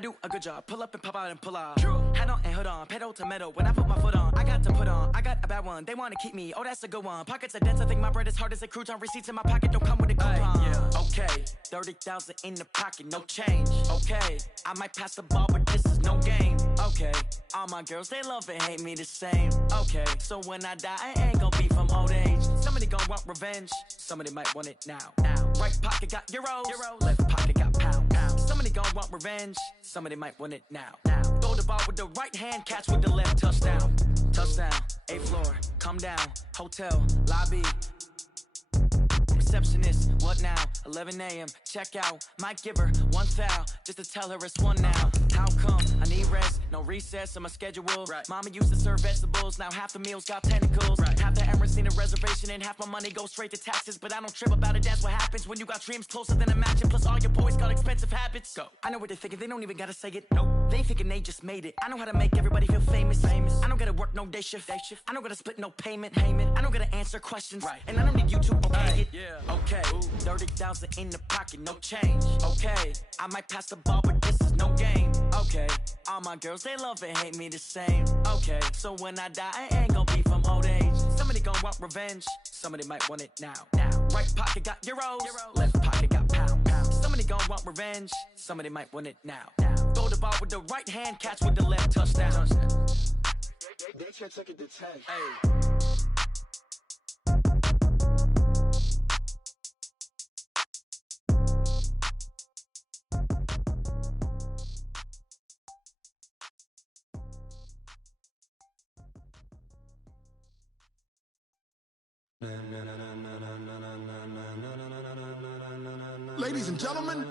do a good job. Pull up and pop out and pull out. Head on and hood on, pedal to metal. When I put my foot on, I got to put on. I got a bad one, they wanna keep me. Oh, that's a good one. Pockets are dense, I think my bread is hard as a crouton. Receipts in my pocket don't come with a coupon. Okay, 30,000 in the pocket, no change. Okay, I might pass the ball, but this is no game. Okay, all my girls, they love and hate me the same. Okay, so when I die, I ain't gon' be from old age. Somebody gon' want revenge, somebody might want it now. Right pocket got euros, left pocket got pounds. Somebody gon' want revenge, somebody might want it now. Throw the ball with the right hand, catch with the left, touchdown. Touchdown, 8th floor, come down, hotel, lobby. Receptionist, what now? 11 a.m. Check out. Might give her one foul just to tell her it's one now. How come? I need rest, no recess on my schedule. Right. Mama used to serve vegetables, now half the meals got tentacles. Right. Half the Emirates need a reservation and half my money goes straight to taxes. But I don't trip about it, that's what happens when you got dreams closer than a match. And plus all your boys got expensive habits. Go. I know what they're thinking, they don't even gotta say it. Nope. They thinking they just made it. I know how to make everybody feel famous. I don't gotta work no day shift. I don't gotta split no payment. I don't gotta answer questions. Right. And I don't need you to okay it. Okay, 30,000 in the pocket, no change. Okay, I might pass the ball, but this is no game. Okay, all my girls, they love and hate me the same. Okay, so when I die, I ain't gon' be from old age. Somebody gon' want revenge, somebody might want it now. Right pocket got euros, left pocket got pounds. Somebody gon' want revenge, somebody might want it now. Throw the ball with the right hand, catch with the left, touchdown. They can't take it to 10. Hey. Ladies and gentlemen,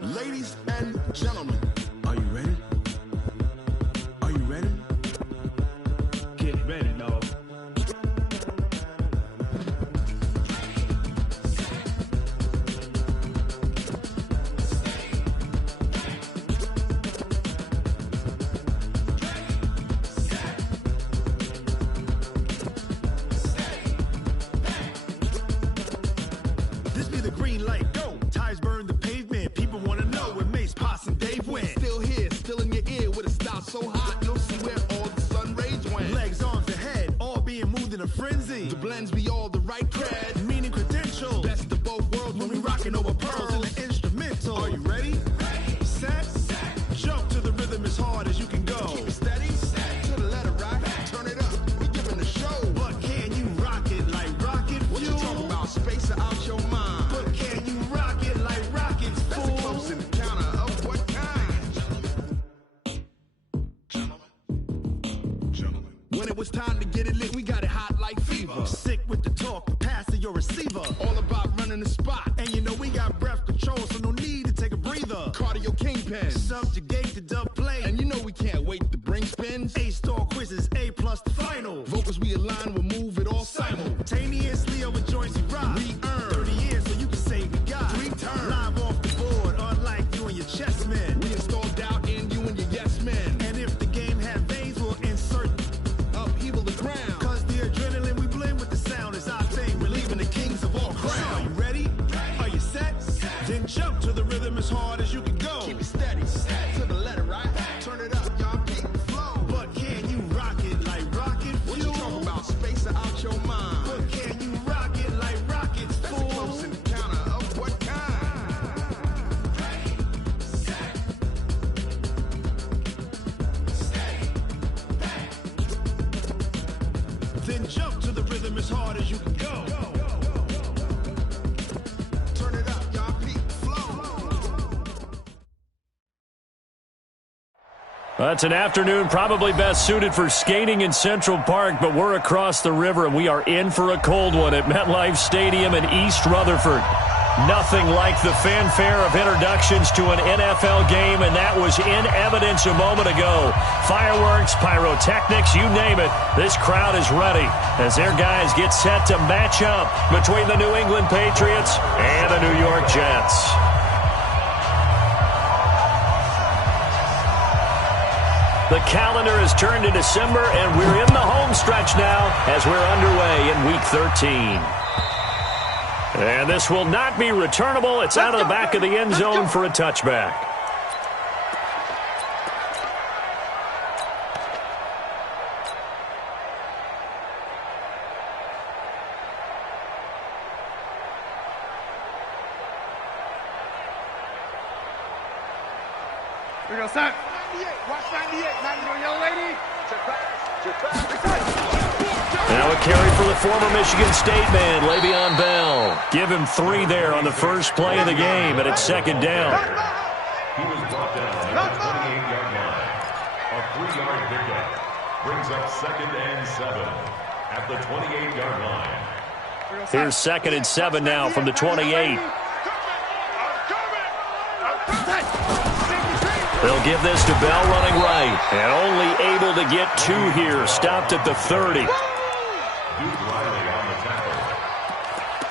ladies and gentlemen, are you ready? Are you ready? Get ready, dog. This be the green light, go. Tires burn the pavement. People wanna know where Mace, Poss, and Dave went. Still here, still in your ear with a style so hot, you'll see where all the sun rays went. Legs, arms, and head, all being moved in a frenzy. The blends be all the right cred, meaning credentials. Best of both worlds when we rockin' over pearls in the instrumental. Are you ready? Set, jump to the rhythm as hard as you can go. Keep it steady, to the letter right. Turn it up, we giving a show. But can you rock it like rocket fuel? What you talking about? Space or out your mind? But can you rock it like rockets, fool? That's a close encounter of what kind? Gentlemen. When it was time to get it lit, we got it hot like fever. Sick with the talk, pass to your receiver. All about running the spot. And you know we got breath control, so no need to take a breather. Cardio kingpin, subjugate the dub play. And you know we can't wait to bring spins. A-star quizzes, A+ the final. Vocals we align, we'll move it all simultaneously over joints we rock. We earn 30 years, so you can say we got 3 turns. Live off the board, unlike you and your chess men. We install doubt in you and your yes men. And if the game had veins, we'll insert upheaval the ground. Cause the adrenaline we blend with the sound is our thing, relieving the kings of all crowns. Are you ready? Are you set? Then jump to the rhythm as hard as you can go. Keep it steady, to the letter right. Turn it up, y'all keep the flow. But can you rock it like rocket fuel? What you talking about? Space or out your mind? But can you rock it like rockets, fool? That's a close encounter of what kind? Then jump to the rhythm as hard as you can go. Turn it up, y'all keep the flow. It's an afternoon probably best suited for skating in Central Park, but we're across the river and we are in for a cold one at MetLife Stadium in East Rutherford. Nothing like the fanfare of introductions to an NFL game, and that was in evidence a moment ago. Fireworks, pyrotechnics, you name it. This crowd is ready as their guys get set to match up between the New England Patriots and the New York Jets. The calendar has turned to December, and we're in the home stretch now as we're underway in Week 13. And this will not be returnable. It's out of the back of the end zone for a touchback. Here we go, son. 98. Watch 98. 90, young lady. Now a carry for the former Michigan State man, Le'Veon Bell. Give him 3 there on the first play of the game, and it's second down. He was brought down at the 28-yard line. A 3-yard pickup brings up 2nd and 7 at the 28-yard line. Here's 2nd and 7 now from the 28. They'll give this to Bell running right. And only able to get 2 here. Stopped at the 30. Duke Riley on the tackle.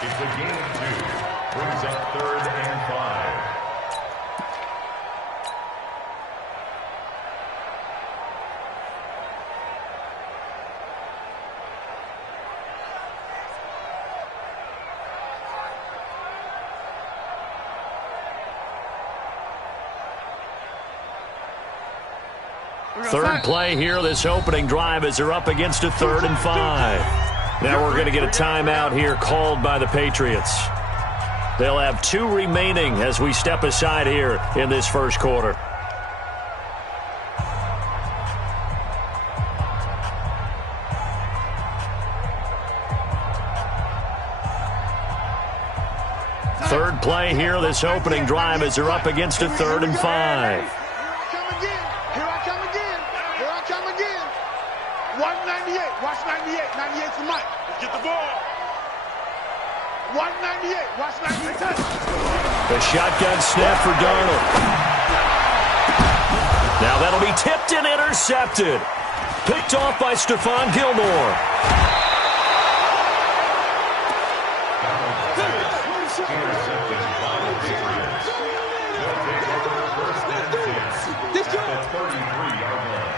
It's a gain of 2. Brings up 3rd and 5. Third play here, this opening drive, as they're up against a 3rd and 5. Now we're going to get a timeout here called by the Patriots. They'll have 2 remaining as we step aside here in this first quarter. Third play here, this opening drive, as they're up against a 3rd and 5. 198. Watch 98. 98 for Mike. Get the ball. 198. Watch 98. The shotgun snap for Darnold. Now that'll be tipped and intercepted. Picked off by Stephon Gilmore. Intercepted by the Patriots. They'll take over 1st and 10 at the 33-yard line.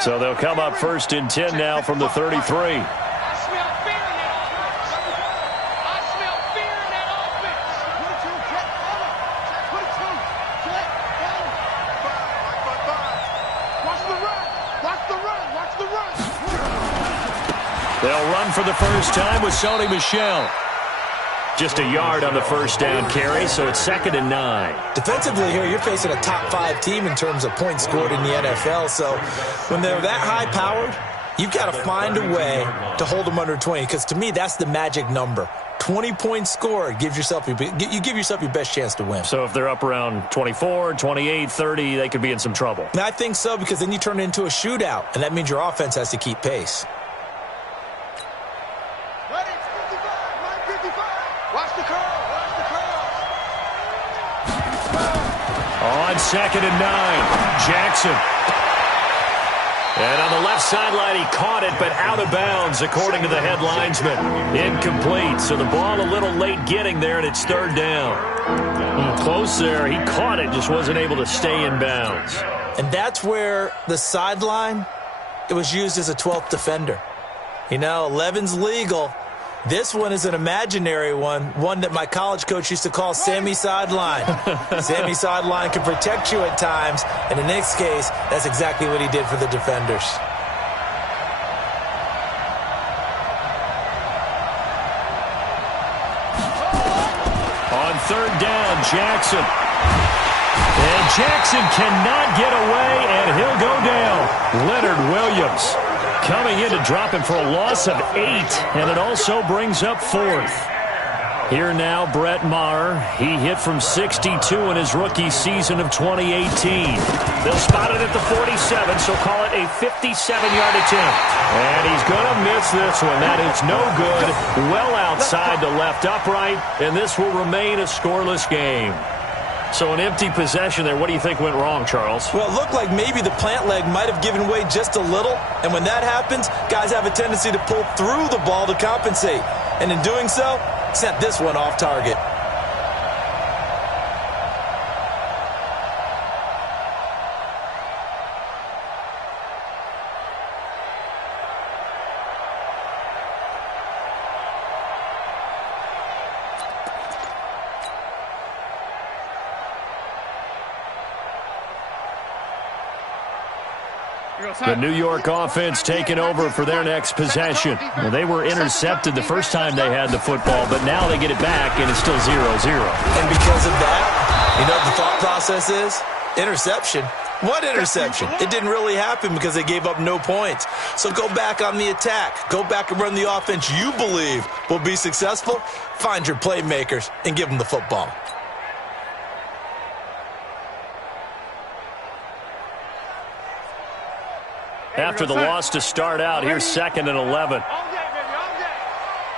So they'll come up 1st and 10 now from the 33. I smell fear in that offense. I smell fear in that offense. Watch the run. Watch the run. Watch the run. They'll run for the first time with Sony Michel. Just a yard on the first down carry, so it's 2nd and 9. Defensively here, you're facing a top 5 team in terms of points scored in the NFL. So when they're that high-powered, you've got to find a way to hold them under 20. Because to me, that's the magic number. 20 points scored gives yourself you give yourself your best chance to win. So if they're up around 24, 28, 30, they could be in some trouble. And I think so, because then you turn it into a shootout, and that means your offense has to keep pace. On 2nd and 9, Jackson. And on the left sideline, he caught it, but out of bounds, according to the head linesman. Incomplete, so the ball a little late getting there, and it's 3rd down. Close there. He caught it, just wasn't able to stay in bounds. And that's where the sideline, it was used as a 12th defender. You know, 11's legal. This one is an imaginary one that my college coach used to call Sammy Sideline. Sammy Sideline can protect you at times, and in this case, that's exactly what he did for the defenders. On 3rd down, Jackson. And Jackson cannot get away, and he'll go down. Leonard Williams coming in to drop him for a loss of 8, and it also brings up 4th. Here now, Brett Maher. He hit from 62 in his rookie season of 2018. They'll spot it at the 47, so call it a 57-yard attempt. And he's going to miss this one. That is no good. Well outside the left upright, and this will remain a scoreless game. So an empty possession there. What do you think went wrong, Charles? Well, it looked like maybe the plant leg might have given way just a little. And when that happens, guys have a tendency to pull through the ball to compensate. And in doing so, sent this one off target. The New York offense taking over for their next possession. Well, they were intercepted the first time they had the football, but now they get it back, and it's still 0-0. And because of that, you know what the thought process is? Interception. What interception? It didn't really happen because they gave up no points. So go back on the attack. Go back and run the offense you believe will be successful. Find your playmakers and give them the football. After the loss to start out, here's 2nd and 11. All day, baby, all day.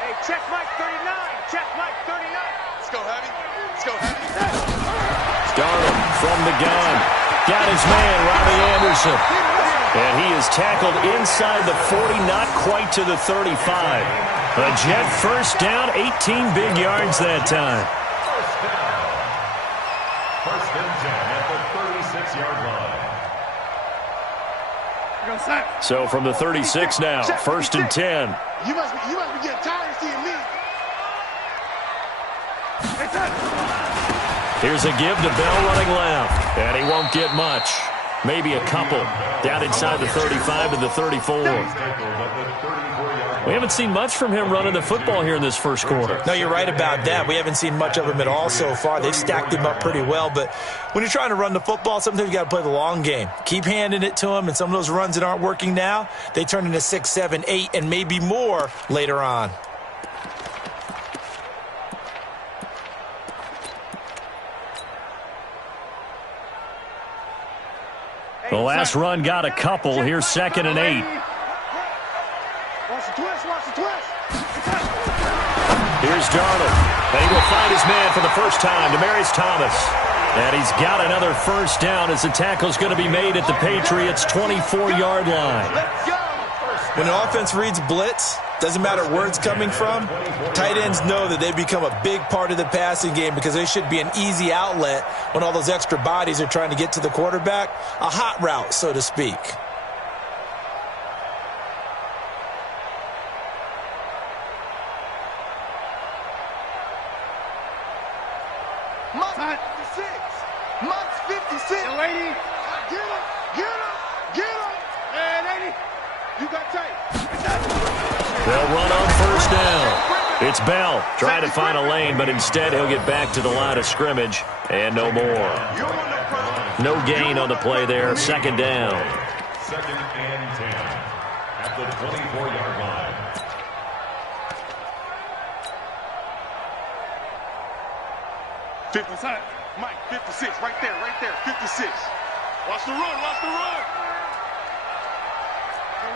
Hey, check Mike 39. Check Mike 39. Let's go, Heavy. Let's go, Heavy. Darnold from the gun. Got his man, Robbie Anderson. And he is tackled inside the 40, not quite to the 35. A Jet first down, 18 big yards that time. First and 10 at the 36-yard line. So from the 36 now, 1st and 10. You must be getting tired of seeing me. Here's a give to Bell running left, and he won't get much. Maybe a couple down inside the 35 to the 34. We haven't seen much from him running the football here in this first quarter. No, you're right about that. We haven't seen much of him at all so far. They've stacked him up pretty well, but when you're trying to run the football, sometimes you got to play the long game. Keep handing it to him, and some of those runs that aren't working now, they turn into 6, 7, 8, and maybe more later on. The last run got a couple. Here's 2nd and 8. Watch the twist, watch the twist. Here's Darnold. And he will find his man for the first time, Demaryius Thomas. And he's got another first down as the tackle's going to be made at the Patriots' 24-yard line. When an offense reads blitz, doesn't matter where it's coming from, tight ends know that they've become a big part of the passing game because they should be an easy outlet when all those extra bodies are trying to get to the quarterback. A hot route, so to speak. Mike 56. Mike's 56. Lady. Get him. Get him. Get him. And lady. You got tight. They'll run on first down. It's Bell trying to find a lane, but instead he'll get back to the line of scrimmage and no more. No gain on the play there. 2nd down. 2nd and 10 at the 24-yard line. Mike, 56, right there, 56. Watch the run, watch the run.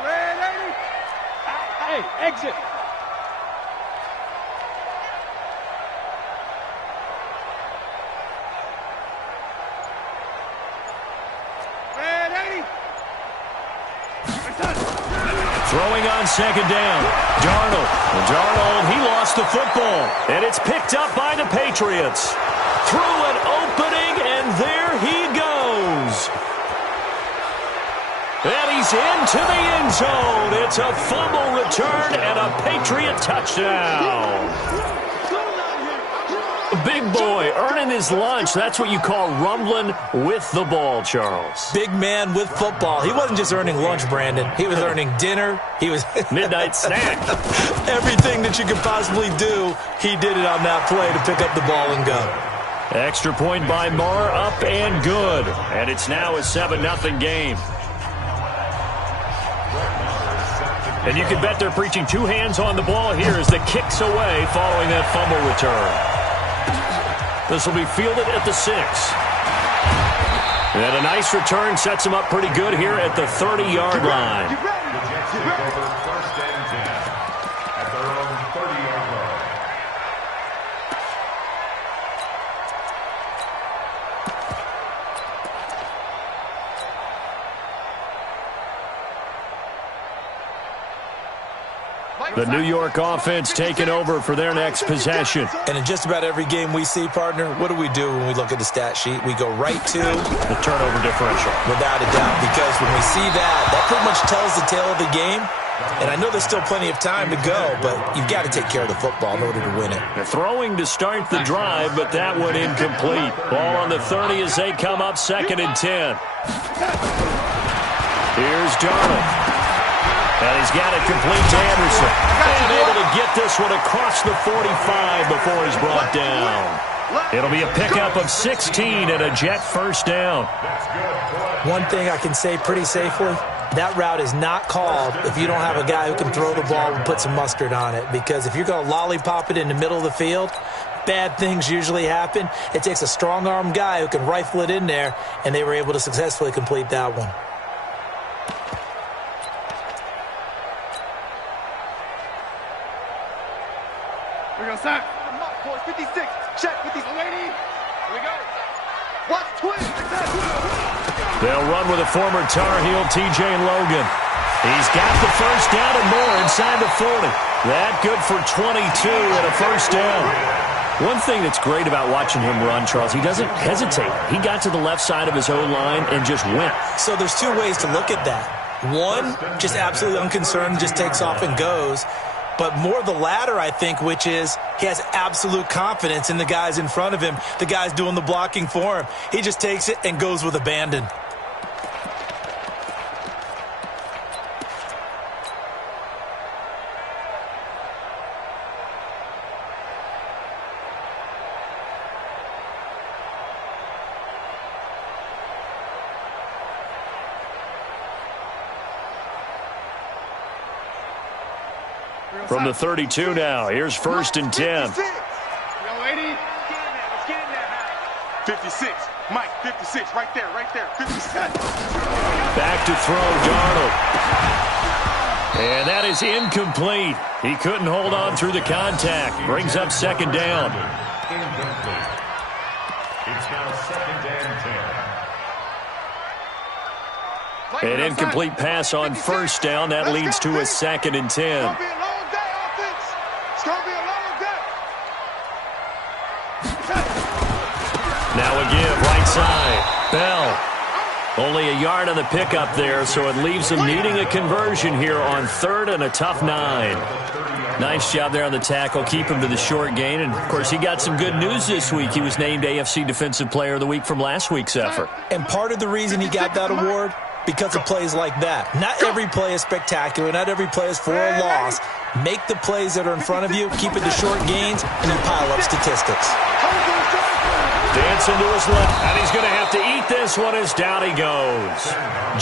Red 80. Hey, exit. Red 80. Throwing on 2nd down. Darnold. He lost the football. And it's picked up by the Patriots. Through an opening, and there he goes. And he's into the end zone. It's a fumble return and a Patriot touchdown. Big boy earning his lunch. That's what you call rumbling with the ball, Charles. Big man with football. He wasn't just earning lunch, Brandon. He was earning dinner. He was midnight snack. Everything that you could possibly do, he did it on that play to pick up the ball and go. Extra point by Marr, up and good. And it's now a 7-0 game. And you can bet they're preaching two hands on the ball here as the kick's away following that fumble return. This will be fielded at the 6. And a nice return sets him up pretty good here at the 30-yard line. The Jets take over 1st and 10 at their own 30-yard line. The New York offense taking over for their next possession. And in just about every game we see, partner, what do we do when we look at the stat sheet? We go right to the turnover differential. Without a doubt, because when we see that pretty much tells the tale of the game. And I know there's still plenty of time to go, but you've got to take care of the football in order to win it. They're throwing to start the drive, but that one incomplete. Ball on the 30 as they come up 2nd and 10. Here's Darnold. And he's got it complete to Anderson. And able to get this one across the 45 before he's brought down. It'll be a pickup of 16 and a Jet first down. One thing I can say pretty safely, that route is not called if you don't have a guy who can throw the ball and put some mustard on it. Because if you're going to lollipop it in the middle of the field, bad things usually happen. It takes a strong-arm guy who can rifle it in there, and they were able to successfully complete that one. We're going to sack. 56. Check 56. Lady. Here we go. Watch twist. They'll run with a former Tar Heel, T.J. Logan. He's got the first down and more inside the 40. That good for 22 and a first down. One thing that's great about watching him run, Charles, he doesn't hesitate. He got to the left side of his own line and just went. So there's two ways to look at that. One, just absolutely unconcerned, just takes off and goes. But more the latter, I think, which is he has absolute confidence in the guys in front of him, the guys doing the blocking for him. He just takes it and goes with abandon. From the 32 now, here's 1st and 10. Yo, 80. Let's get in there. 56. Mike, 56. Right there, 56. Back to throw, Darnold. And that is incomplete. He couldn't hold on through the contact. Brings up 2nd down. Incomplete. It's now 2nd and 10. An incomplete pass on 1st down. That leads to a 2nd and 10. Now a give, right side. Bell. Only a yard on the pickup there, so it leaves them needing a conversion here on 3rd and a tough 9. Nice job there on the tackle. Keep him to the short gain. And, of course, he got some good news this week. He was named AFC Defensive Player of the Week from last week's effort. And part of the reason he got that award, because of plays like that. Not every play is spectacular. Not every play is for a loss. Make the plays that are in front of you, keep it to short gains, and you pile up statistics. Dancing to his left, and he's going to have to eat this one as down he goes.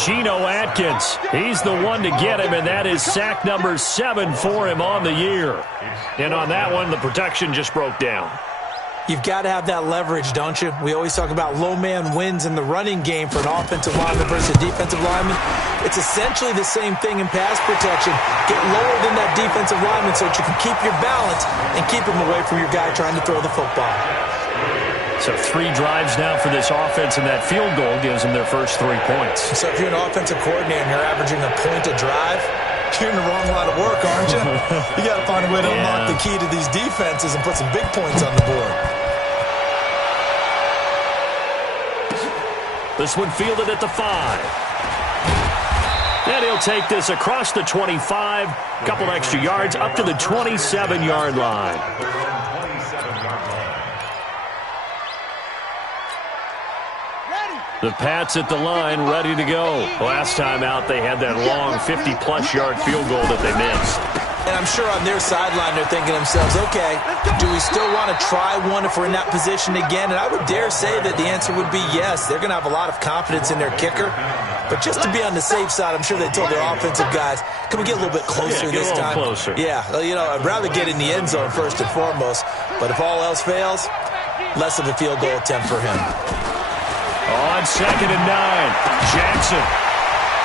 Geno Atkins, he's the one to get him, and that is sack number 7 for him on the year. And on that one, the protection just broke down. You've got to have that leverage, don't you? We always talk about low man wins in the running game for an offensive lineman versus a defensive lineman. It's essentially the same thing in pass protection. Get lower than that defensive lineman so that you can keep your balance and keep him away from your guy trying to throw the football. So 3 drives now for this offense, and that field goal gives them their first 3 points. So if you're an offensive coordinator and you're averaging a point a drive, you're in the wrong line of work, aren't you? You got to find a way to unlock the key to these defenses and put some big points on the board. This one fielded at the 5. And he'll take this across the 25, couple extra yards, up to the 27-yard line. The Pats at the line, ready to go. Last time out, they had that long 50-plus yard field goal that they missed. And I'm sure on their sideline they're thinking to themselves, okay, do we still want to try one if we're in that position again? And I would dare say that the answer would be yes. They're going to have a lot of confidence in their kicker. But just to be on the safe side, I'm sure they told their offensive guys, can we get a little bit closer this time? Closer. Yeah, you know, I'd rather get in the end zone first and foremost. But if all else fails, less of a field goal attempt for him. On 2nd and 9, Jackson.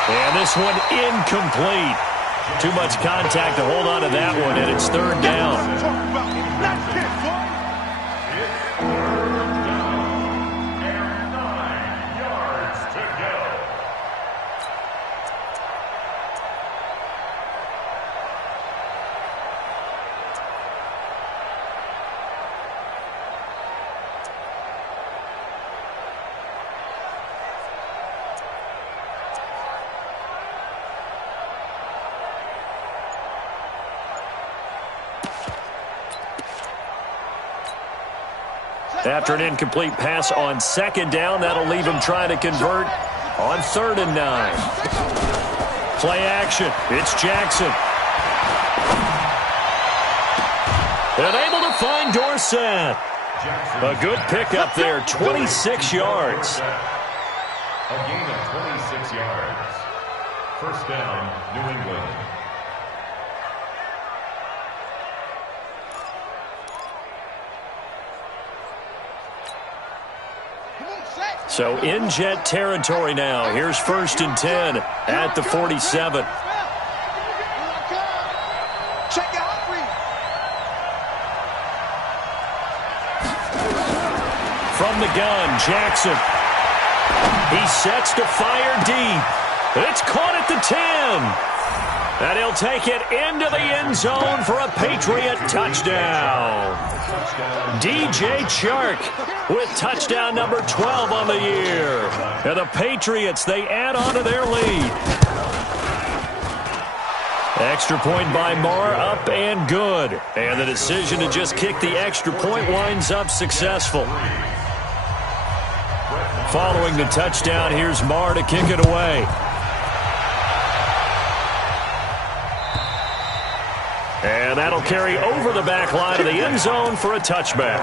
And this one incomplete. Too much contact to hold on to that one, and it's 3rd down. After an incomplete pass on 2nd down, that'll leave him trying to convert on 3rd and 9. Play action. It's Jackson. And able to find Dorsett. A good pickup there, 26 yards. A gain of 26 yards. First down, New England. So in Jet territory now. Here's 1st and 10 at the 47. From the gun, Jackson. He sets to fire deep. It's caught at the 10. And he'll take it into the end zone for a Patriot touchdown. DJ Chark with touchdown number 12 on the year. And the Patriots, they add on to their lead. Extra point by Marr, up and good. And the decision to just kick the extra point winds up successful. Following the touchdown, here's Marr to kick it away. And that'll carry over the back line of the end zone for a touchback.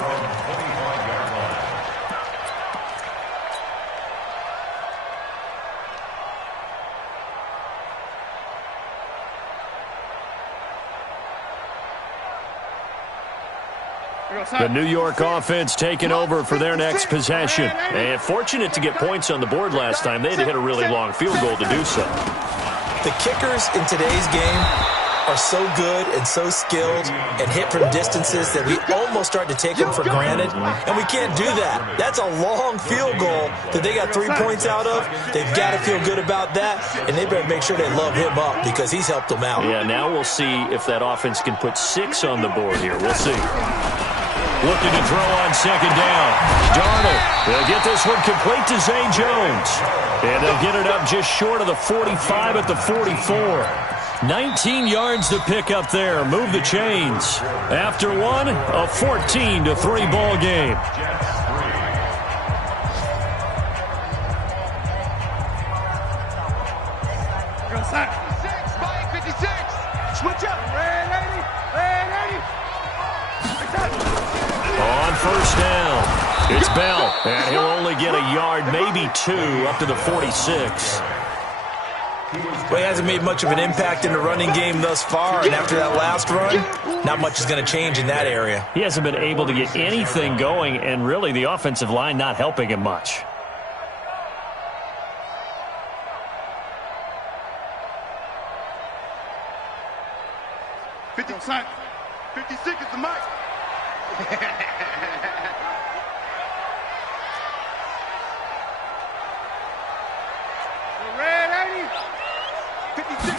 The New York offense taking over for their next possession. And fortunate to get points on the board last time. They had to hit a really long field goal to do so. The kickers in today's game are so good and so skilled and hit from distances that we almost start to take them for granted, and we can't do that. That's a long field goal that they got 3 points out of. They've got to feel good about that, and they better make sure they love him up because he's helped them out. Yeah, now we'll see if that offense can put 6 on the board here. We'll see. Looking to throw on 2nd down. Darnold will get this one complete to Zay Jones. And they'll get it up just short of the 45 at the 44. 19 yards to pick up there. Move the chains. After one, a 14-3 ball game. Switch up. Red 80. On 1st down, it's Bell. And he'll only get a yard, maybe 2, up to the 46. Well, he hasn't made much of an impact in the running game thus far, and after that last run, not much is going to change in that area. He hasn't been able to get anything going, and really the offensive line not helping him much. Outside. 56 is the mic. Red 80. 56.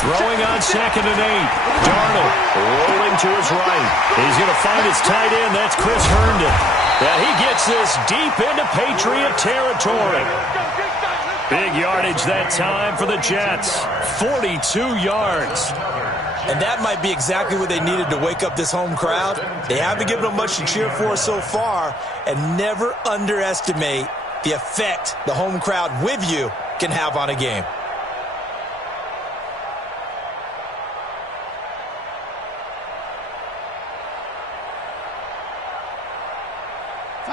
Throwing on 2nd and 8. Darnold rolling to his right. He's going to find his tight end. That's Chris Herndon. And he gets this deep into Patriot territory. Big yardage that time for the Jets. 42 yards. And that might be exactly what they needed to wake up this home crowd. They haven't given them much to cheer for so far, and never underestimate the effect the home crowd with you can have on a game.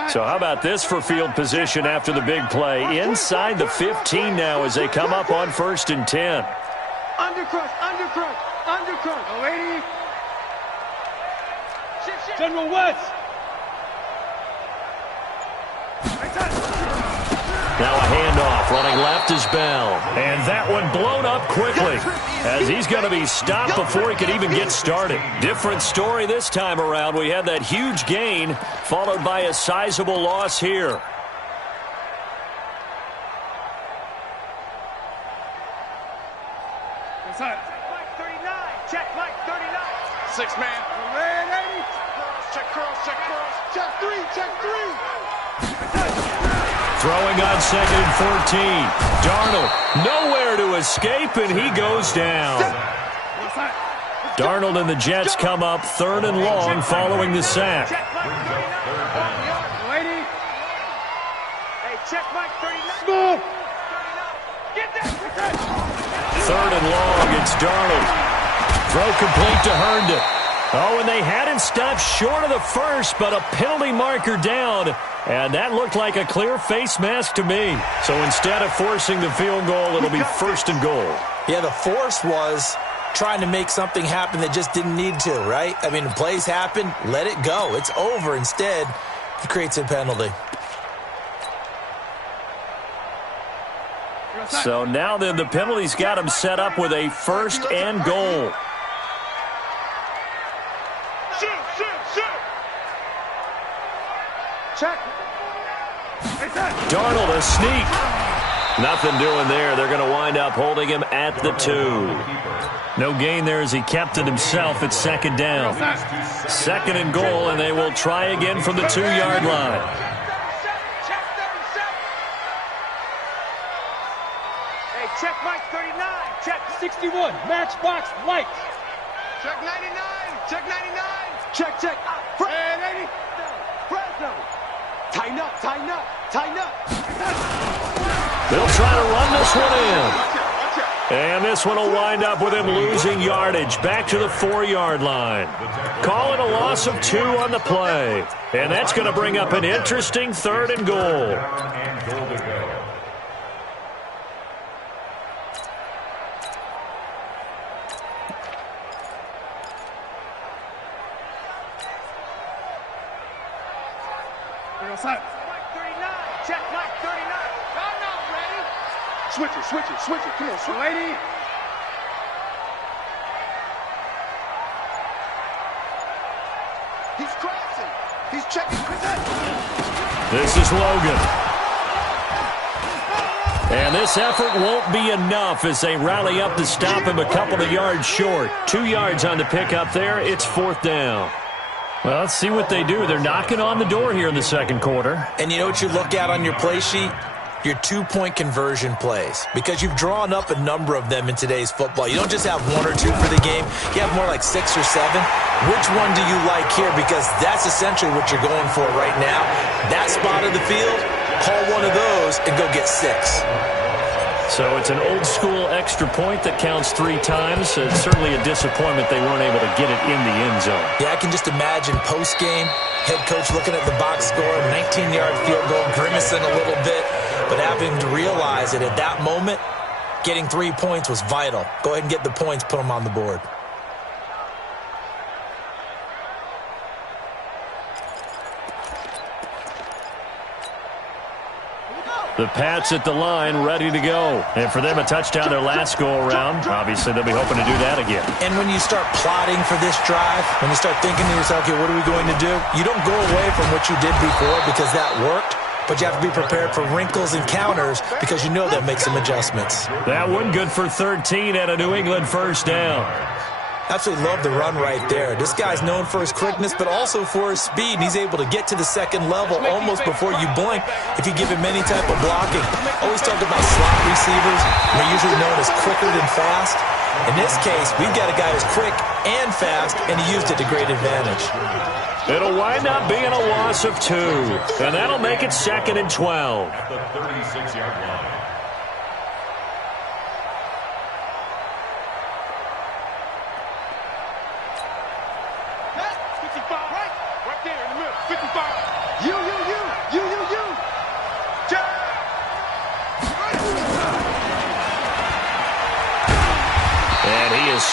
So how about this for field position after the big play? Inside the 15 now as they come up on 1st and 10. Undercrush. Oh, 80. General West. Now a handoff. Running left is Bell. And that one blown up quickly as he's going to be stopped before he could even get started. Different story this time around. We had that huge gain followed by a sizable loss here. Check Mike 39. 6-man. Red 80. Check cross. Check 3. Throwing on 2nd and 14. Darnold nowhere to escape, and he goes down. Darnold and the Jets come up 3rd and long following the sack. Hey, check Mike 39. move. Third and long, it's Darnold. Throw complete to Herndon. Oh, and they had it stopped short of the first, but a penalty marker down. And that looked like a clear face mask to me. So instead of forcing the field goal, it'll be first and goal. Yeah, the force was trying to make something happen that just didn't need to, right? I mean, plays happen, let it go. It's over. Instead, he creates a penalty. So now then, the penalty's got him set up with a first and goal. Check. Darnold, a sneak. Nothing doing there. They're going to wind up holding him at the 2. No gain there as he kept it himself at second down. Second and goal, and they will try again from the 2-yard line. Hey, check Mike 39. Check 61. Matchbox lights. Check 99. Check 99. Check. And 80. Fresno. Tighten up. They'll try to run this one in. And this one will wind up with him losing yardage back to the 4-yard line. Call it a loss of 2 on the play. And that's going to bring up an interesting third and goal. Mike 39. Check Mike 39. I'm not ready. Switch it. Come on, switch. Lady. He's crossing. He's checking. This is Logan. And this effort won't be enough as they rally up to stop him a couple of yards short. 2 yards on the pickup there. It's 4th down. Well, let's see what they do. They're knocking on the door here in the second quarter. And you know what you look at on your play sheet? Your 2-point conversion plays. Because you've drawn up a number of them in today's football. You don't just have 1 or 2 for the game. You have more like 6 or 7. Which one do you like here? Because that's essentially what you're going for right now. That spot of the field, call one of those and go get 6. So it's an old-school extra point that counts 3 times. It's certainly a disappointment they weren't able to get it in the end zone. Yeah, I can just imagine post-game, head coach looking at the box score, 19-yard field goal, grimacing a little bit, but having to realize that at that moment, getting 3 points was vital. Go ahead and get the points, put them on the board. The Pats at the line, ready to go. And for them, a touchdown their last go-around. Obviously, they'll be hoping to do that again. And when you start plotting for this drive, when you start thinking to yourself, okay, what are we going to do? You don't go away from what you did before because that worked, but you have to be prepared for wrinkles and counters because you know that makes some adjustments. That one good for 13 and a New England first down. Absolutely love the run right there. This guy's known for his quickness, but also for his speed. And he's able to get to the second level almost before you blink if you give him any type of blocking. Always talk about slot receivers. They're usually known as quicker than fast. In this case, we've got a guy who's quick and fast, and he used it to great advantage. It'll wind up being a loss of 2, and that'll make it 2nd and 12. At the 36-yard line.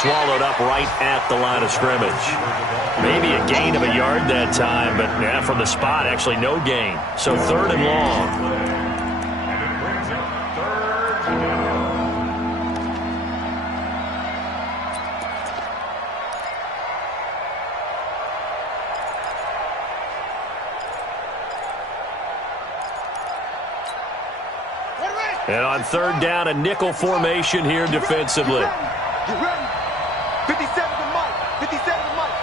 Swallowed up right at the line of scrimmage. Maybe a gain of a yard that time, but yeah, from the spot, actually no gain. So 3rd and long. And it brings up 3rd down. And on 3rd down, a nickel formation here defensively. You ready? 57 to Mike. 57 to Mike.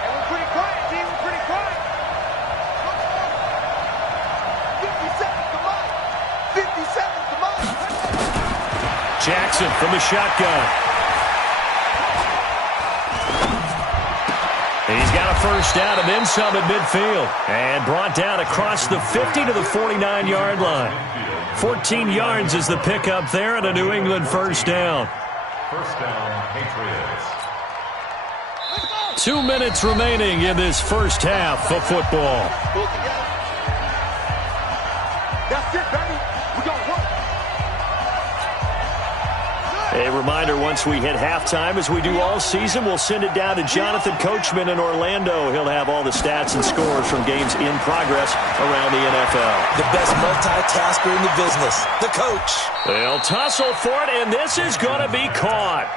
And we're pretty quiet, team. We're pretty quiet. 57 to Mike. 57 to Mike. Jackson from the shotgun. He's got a first down and then some at midfield. And brought down across the 50 to the 49-yard line. 14 yards is the pickup there, and a New England first down. First down, Patriots. 2 minutes remaining in this first half of football. That's it, baby. We gonna work. A reminder, once we hit halftime, as we do all season, we'll send it down to Jonathan Coachman in Orlando. He'll have all the stats and scores from games in progress around the NFL. The best multitasker in the business, the coach. They'll tussle for it, and this is going to be caught.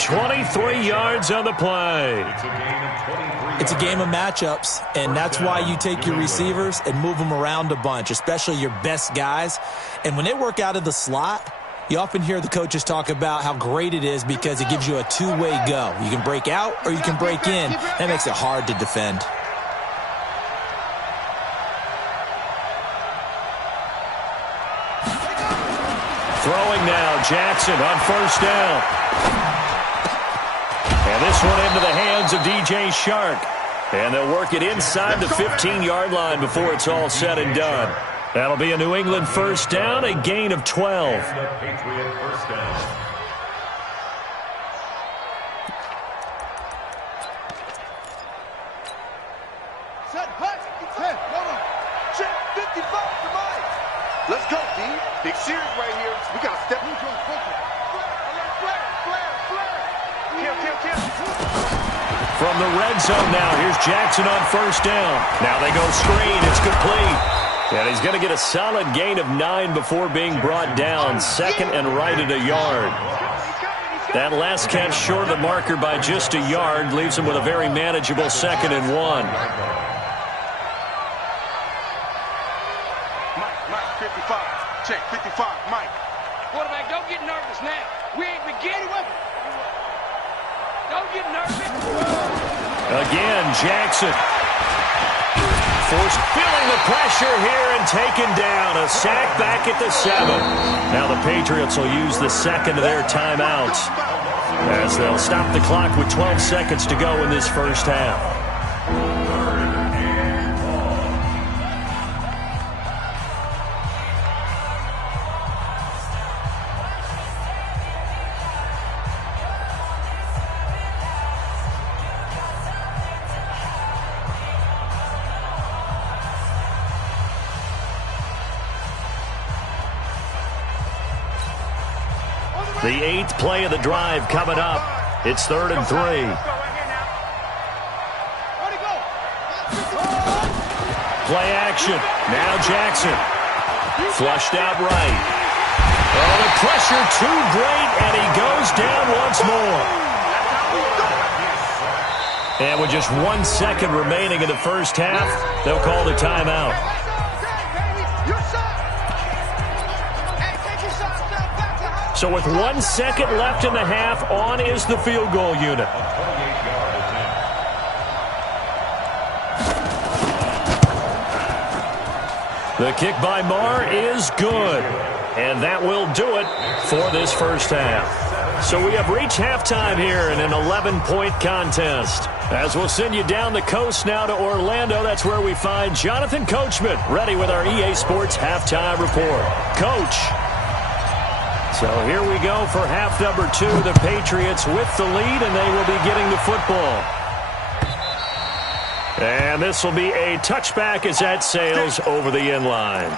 23 yards on the play. It's a game of matchups, and that's why you take your receivers and move them around a bunch, especially your best guys. And when they work out of the slot, you often hear the coaches talk about how great it is because it gives you a two-way go. You can break out or you can break in. That makes it hard to defend. Throwing now, Jackson on first down. And this one into the hands of DJ Shark. And they'll work it inside the 15-yard line before it's all said and done. That'll be a New England first down, a gain of 12. Patriot first down. Set, hut, set, hold on. Check 55 to Mike. Let's go, D. Big series right here. We got to step into it. Kill. From the red zone now, here's Jackson on first down. Now they go screen. It's complete. And he's going to get a solid gain of 9 before being brought down. Second and right at a yard. That last catch short of the marker by just a yard leaves him with a very manageable 2nd and 1. Mike, 55. Check, 55, Mike. Quarterback, don't get nervous now. We ain't beginning with it. Don't get nervous. Again, Jackson. Forced, feeling the pressure here and taken down. A sack back at the 7. Now the Patriots will use the second of their timeouts as they'll stop the clock with 12 seconds to go in this first half. The 8th play of the drive coming up. It's 3rd and 3. Play action. Now Jackson. Flushed out right. Oh, the pressure too great, and he goes down once more. And with just 1 second remaining in the first half, they'll call the timeout. So with 1 second left in the half, on is the field goal unit. The kick by Marr is good. And that will do it for this first half. So we have reached halftime here in an 11-point contest. As we'll send you down the coast now to Orlando, that's where we find Jonathan Coachman, ready with our EA Sports halftime report. Coach. So here we go for half number 2. The Patriots with the lead, and they will be getting the football. And this will be a touchback as that sails over the end line.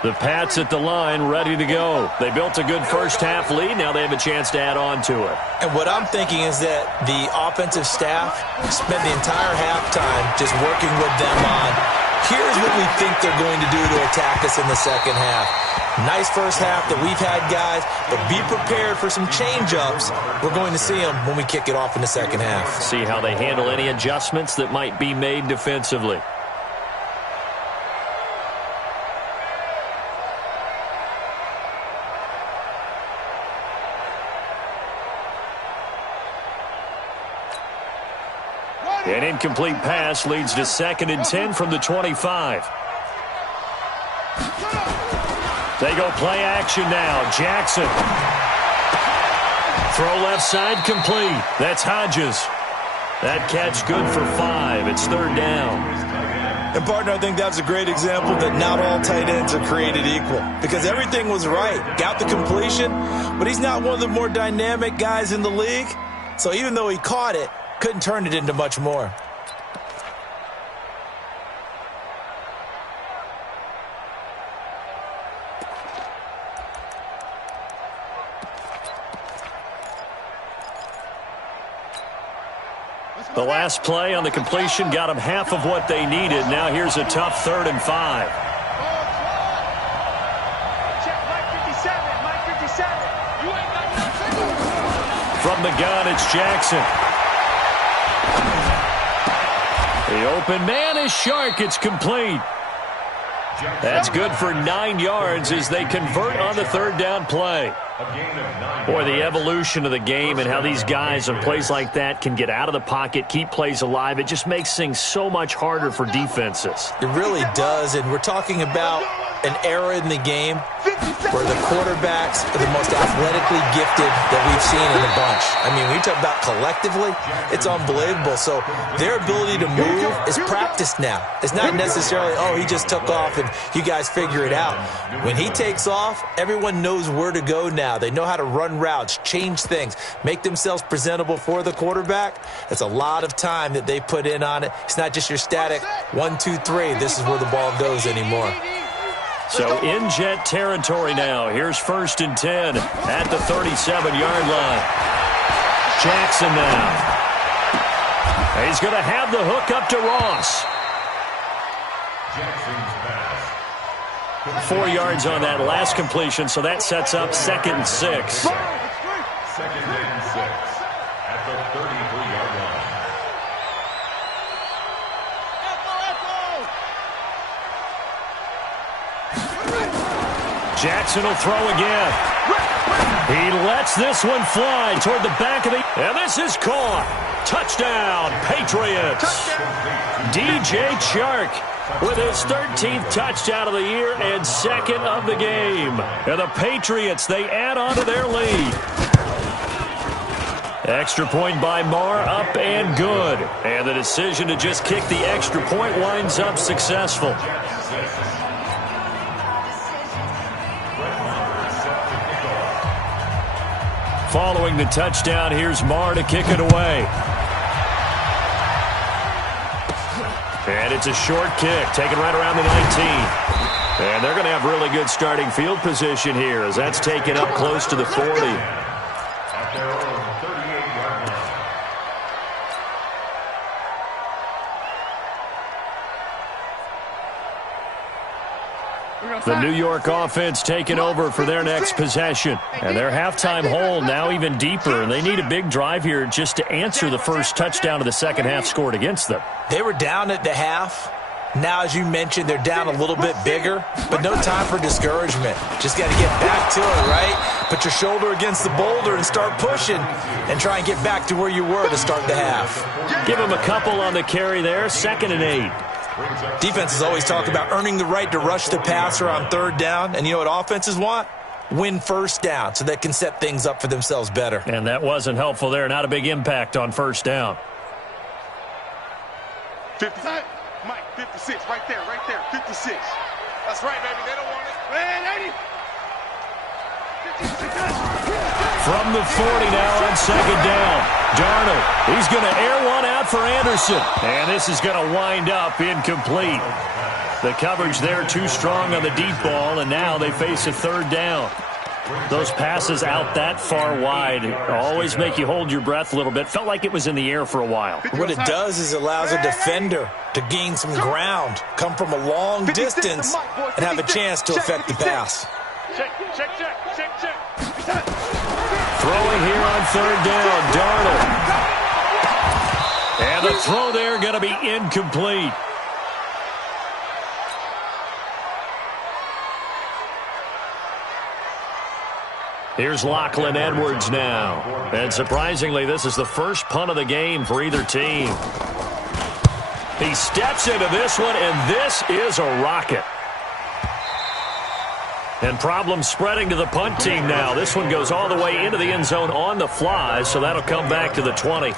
The Pats at the line, ready to go. They built a good first half lead. Now they have a chance to add on to it. And what I'm thinking is that the offensive staff spent the entire halftime just working with them on, here's what we think they're going to do to attack us in the second half. Nice first half that we've had, guys, but be prepared for some change-ups. We're going to see them when we kick it off in the second half. See how they handle any adjustments that might be made defensively. An incomplete pass leads to 2nd and 10 from the 25. They go play action now. Jackson. Throw left side complete. That's Hodges. That catch good for 5. It's third down. And, partner, I think that's a great example that not all tight ends are created equal because everything was right. Got the completion, but he's not one of the more dynamic guys in the league. So even though he caught it, couldn't turn it into much more. The last play on the completion got them half of what they needed. Now here's a tough 3rd and 5. From the gun, it's Jackson. The open man is Shark. It's complete. That's good for 9 yards as they convert on the 3rd down play. Boy, the evolution of the game and how these guys on plays like that can get out of the pocket, keep plays alive, it just makes things so much harder for defenses. It really does, and we're talking about an era in the game where the quarterbacks are the most athletically gifted that we've seen in a bunch. I mean, when you talk about collectively, it's unbelievable. So their ability to move is practiced now. It's not necessarily, oh, he just took off and you guys figure it out. When he takes off, everyone knows where to go now. They know how to run routes, change things, make themselves presentable for the quarterback. It's a lot of time that they put in on it. It's not just your static 1, 2, 3. This is where the ball goes anymore. So in Jet territory now. Here's 1st and 10 at the 37-yard line. Jackson now. He's going to have the hook up to Ross. 4 yards on that last completion, so that sets up 2nd and 6. 2nd and 6 at the 33-yard line. Jackson will throw again. He lets this one fly toward the back of the... And this is caught. Touchdown, Patriots. DJ Chark with his 13th touchdown of the year and 2nd of the game. And the Patriots, they add on to their lead. Extra point by Marr, up and good. And the decision to just kick the extra point winds up successful. Following the touchdown, here's Marr to kick it away. And it's a short kick, taken right around the 19. And they're going to have really good starting field position here as that's taken up close to the 40. At their own 38-yard line. The New York offense taking over for their next possession. And their halftime hole now even deeper. And they need a big drive here just to answer the first touchdown of the second half scored against them. They were down at the half. Now, as you mentioned, they're down a little bit bigger, but no time for discouragement. Just got to get back to it, right? Put your shoulder against the boulder and start pushing and try and get back to where you were to start the half. Give them a couple on the carry there, 2nd and 8. Defenses always talk about earning the right to rush the passer on 3rd down, and you know what offenses want? Win 1st down so they can set things up for themselves better. And that wasn't helpful there. Not a big impact on 1st down. 50. Mike, 56, right there, 56. That's right, baby, they don't want it. Man, 80. From the 40 now on 2nd down. Darnold, he's going to air one out for Anderson. And this is going to wind up incomplete. The coverage there too strong on the deep ball, and now they face a 3rd down. Those passes out that far wide always make you hold your breath a little bit. Felt like it was in the air for a while. What it does is it allows a defender to gain some ground, come from a long distance, and have a chance to affect the pass. Check. Throwing here on 3rd down, Darnold. And the throw there going to be incomplete. Here's Lachlan Edwards now. And surprisingly, this is the first punt of the game for either team. He steps into this one, and this is a rocket. And problems spreading to the punt team now. This one goes all the way into the end zone on the fly, so that'll come back to the 20.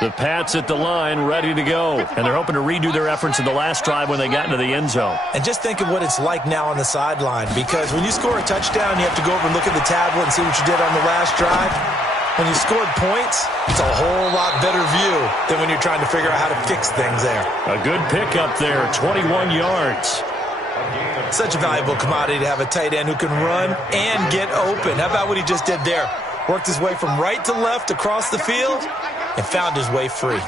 The Pats at the line, ready to go. And they're hoping to redo their efforts in the last drive when they got into the end zone. And just think of what it's like now on the sideline, because when you score a touchdown, you have to go over and look at the tablet and see what you did on the last drive. When you scored points, it's a whole lot better view than when you're trying to figure out how to fix things there. A good pickup there, 21 yards. Such a valuable commodity to have a tight end who can run and get open. How about what he just did there? Worked his way from right to left across the field and found his way free.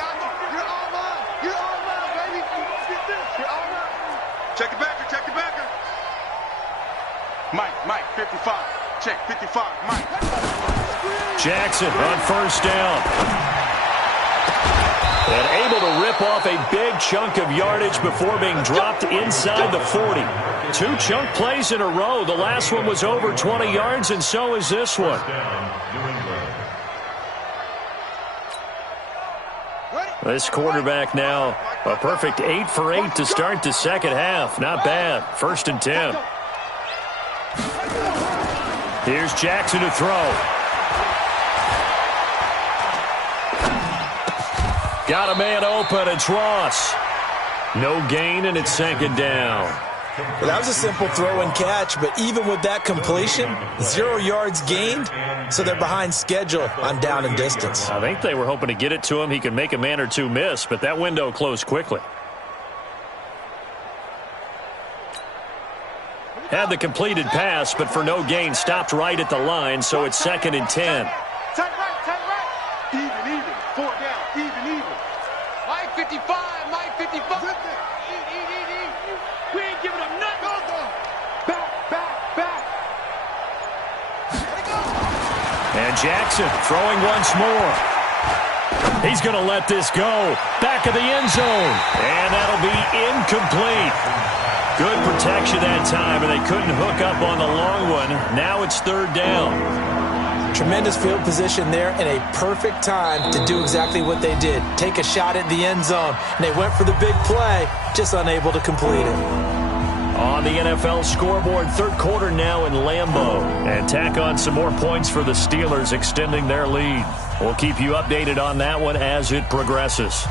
Check the backer, check the backer. Mike, 55. Check, 55, Mike. Jackson on first down. And able to rip off a big chunk of yardage before being dropped inside the 40. 2 chunk plays in a row. The last one was over 20 yards, and so is this one. This quarterback now, a perfect 8 for 8 to start the second half. Not bad. 1st and 10. Here's Jackson to throw. Got a man open. It's Ross. No gain, and it's 2nd down. Well, that was a simple throw and catch, but even with that completion, 0 yards gained, so they're behind schedule on down and distance. I think they were hoping to get it to him. He could make a man or two miss, but that window closed quickly. Had the completed pass, but for no gain, stopped right at the line, so it's 2nd and 10. Tight right. Even. 4 down, even. Mike 55, Mike 55. Eat. We ain't giving them nothing. Back. And Jackson throwing once more. He's going to let this go. Back of the end zone. And that'll be incomplete. Good protection that time, and they couldn't hook up on the long one. Now it's 3rd down. Tremendous field position there and a perfect time to do exactly what they did. Take a shot at the end zone. And they went for the big play, just unable to complete it. On the NFL scoreboard, 3rd quarter now in Lambeau. And tack on some more points for the Steelers, extending their lead. We'll keep you updated on that one as it progresses.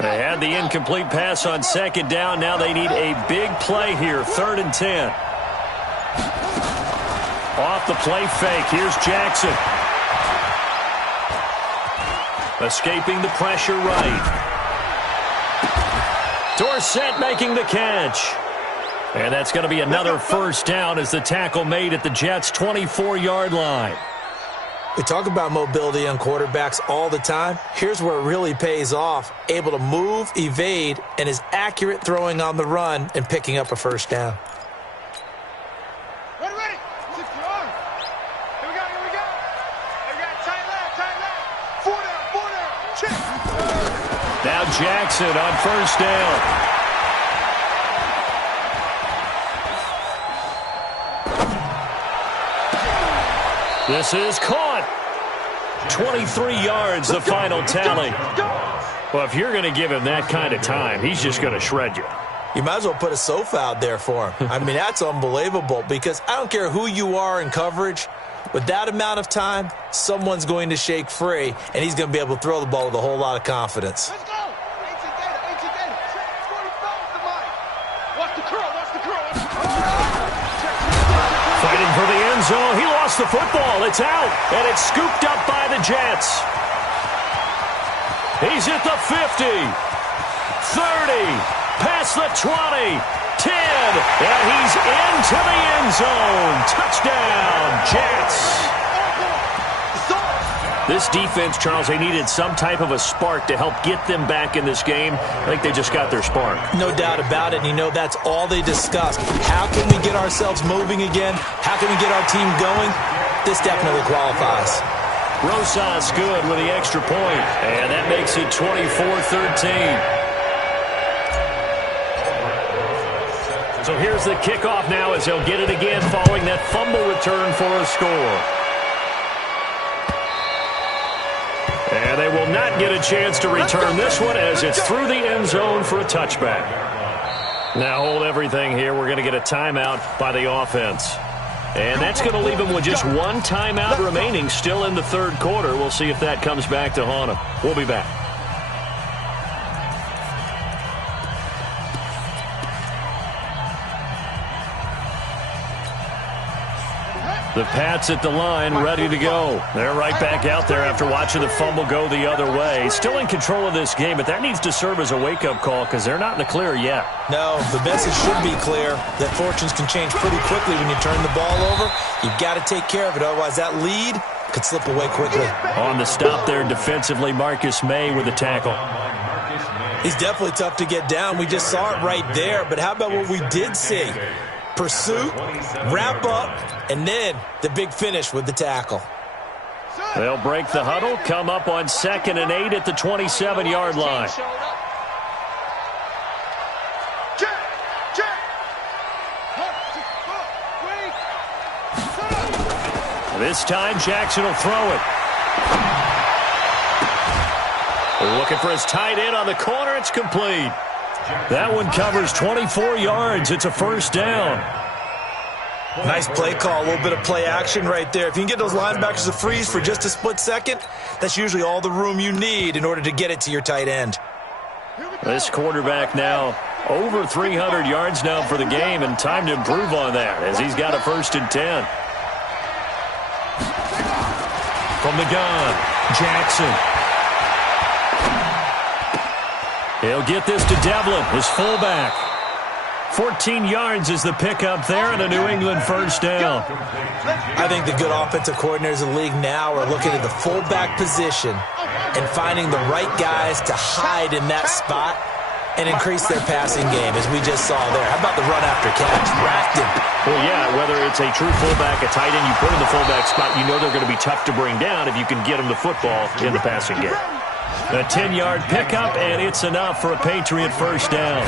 They had the incomplete pass on 2nd down. Now they need a big play here. 3rd and 10. Off the play fake. Here's Jackson. Escaping the pressure right. Dorsett making the catch. And that's going to be another 1st down as the tackle made at the Jets' 24-yard line. We talk about mobility on quarterbacks all the time. Here's where it really pays off. Able to move, evade, and is accurate throwing on the run and picking up a 1st down. Ready. 60 yards. Here we go. We got tight left. 4 down. Check. Now Jackson on 1st down. This is caught. 23 yards, the final tally. Well, if you're going to give him that kind of time, he's just going to shred you. You might as well put a sofa out there for him. I mean, that's unbelievable because I don't care who you are in coverage. With that amount of time, someone's going to shake free, and he's going to be able to throw the ball with a whole lot of confidence. Let's go. Ancient data. Check 45 to Mike. Watch the curl. Fighting for the end zone. He lost the football. It's out, and it's scooped up by the Jets. He's at the 50, 30, past the 20, And he's into the end zone. Touchdown, Jets. This defense, Charles, they needed some type of a spark to help get them back in this game. I think they just got their spark. No doubt about it. And you know, that's all they discussed. How can we get ourselves moving again? How can we get our team going? This definitely qualifies. Rosas good with the extra point. And that makes it 24-13. So here's the kickoff now as he'll get it again following that fumble return for a score. And they will not get a chance to return this one as it's through the end zone for a touchback. Now hold everything here. We're going to get a timeout by the offense. And that's going to leave them with just one timeout remaining still in the third quarter. We'll see if that comes back to haunt them. We'll be back. The Pats at the line, ready to go. They're right back out there after watching the fumble go the other way. Still in control of this game, but that needs to serve as a wake-up call because they're not in the clear yet. No, the message should be clear that fortunes can change pretty quickly when you turn the ball over. You've got to take care of it, otherwise that lead could slip away quickly. On the stop there defensively, Marcus May with the tackle. He's definitely tough to get down. We just saw it right there, but how about what we did see? Pursuit, wrap up, and then the big finish with the tackle. They'll break the huddle, come up on 2nd and 8 at the 27-yard line. This time, Jackson will throw it. They're looking for his tight end on the corner. It's complete. That one covers 24 yards. It's a first down. Nice play call, a little bit of play action right there. If you can get those linebackers to freeze for just a split second, that's usually all the room you need in order to get it to your tight end. This quarterback now over 300 yards now for the game, and time to improve on that as he's got a 1st and 10. From the gun, Jackson. He'll get this to Devlin, his fullback. 14 yards is the pickup there and a New England first down. I think the good offensive coordinators in the league now are looking at the fullback position and finding the right guys to hide in that spot and increase their passing game, as we just saw there. How about the run after catch? Racked him. Well, yeah, whether it's a true fullback, a tight end, you put in the fullback spot, you know they're going to be tough to bring down if you can get them the football in the passing game. A 10-yard pickup, and it's enough for a Patriot first down.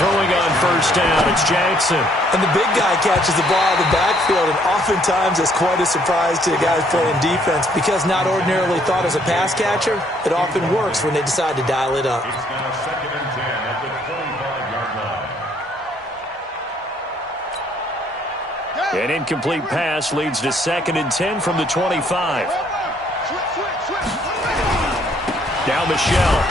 Throwing on first down, it's Jackson. And the big guy catches the ball in the backfield, and oftentimes it's quite a surprise to the guys playing defense because not ordinarily thought as a pass catcher, it often works when they decide to dial it up. It's now 2nd and 10 at the 25-yard line. An incomplete pass leads to 2nd and 10 from the 25. Now Michelle.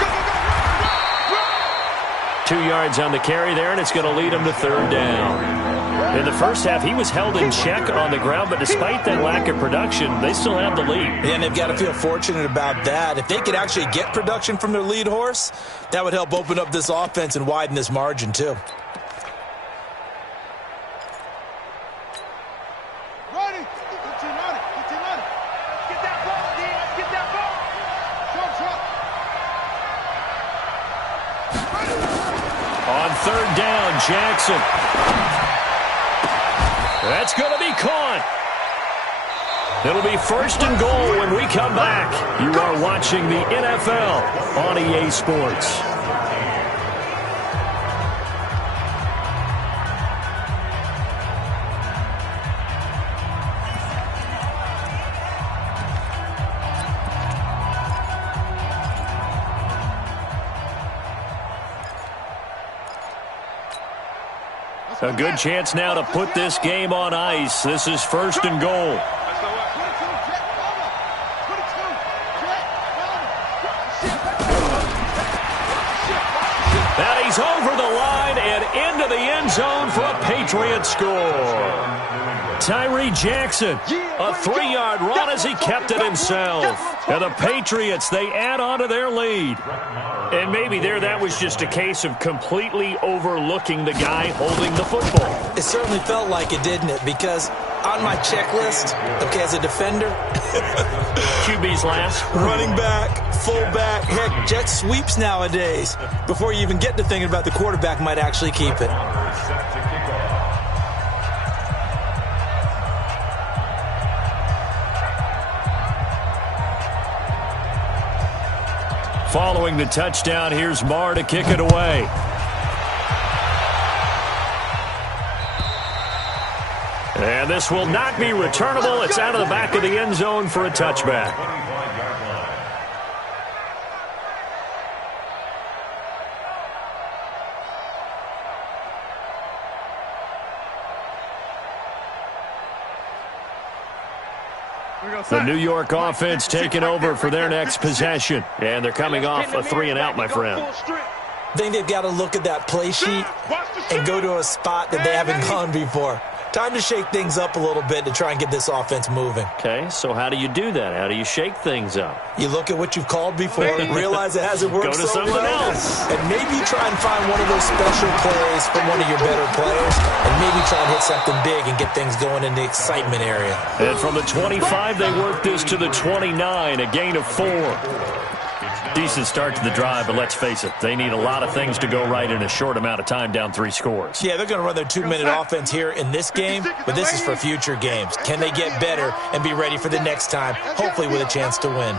2 yards on the carry there, and it's going to lead him to 3rd down. In the first half, he was held in check on the ground, but despite that lack of production, they still have the lead. And they've got to feel fortunate about that. If they could actually get production from their lead horse, that would help open up this offense and widen this margin, too. On 3rd down, Jackson. That's going to be caught. It'll be 1st and goal when we come back. You are watching the NFL on EA Sports. A good chance now to put this game on ice. This is 1st and goal. And he's over the line and into the end zone for a Patriot score. Tyree Jackson, a 3-yard run as he kept it himself. And the Patriots, they add on to their lead. And maybe that was just a case of completely overlooking the guy holding the football. It certainly felt like it, didn't it? Because on my checklist, okay, as a defender, QB's last. Running back, fullback, heck, jet sweeps nowadays. Before you even get to thinking about the quarterback might actually keep it. Following the touchdown, here's Marr to kick it away. And this will not be returnable. It's out of the back of the end zone for a touchback. The New York offense taking over for their next possession. And they're coming off a 3-and-out, my friend. I think they've got to look at that play sheet and go to a spot that they haven't gone before. Time to shake things up a little bit to try and get this offense moving. Okay, so how do you do that? How do you shake things up? You look at what you've called before, realize it hasn't worked so well. Go to something else. And maybe try and find one of those special plays from one of your better players, and maybe try and hit something big and get things going in the excitement area. And from the 25, they work this to the 29, a gain of 4. Decent start to the drive, but let's face it, they need a lot of things to go right in a short amount of time, down 3 scores. Yeah, they're going to run their 2-minute offense here in this game, but this is for future games. Can they get better and be ready for the next time, hopefully with a chance to win?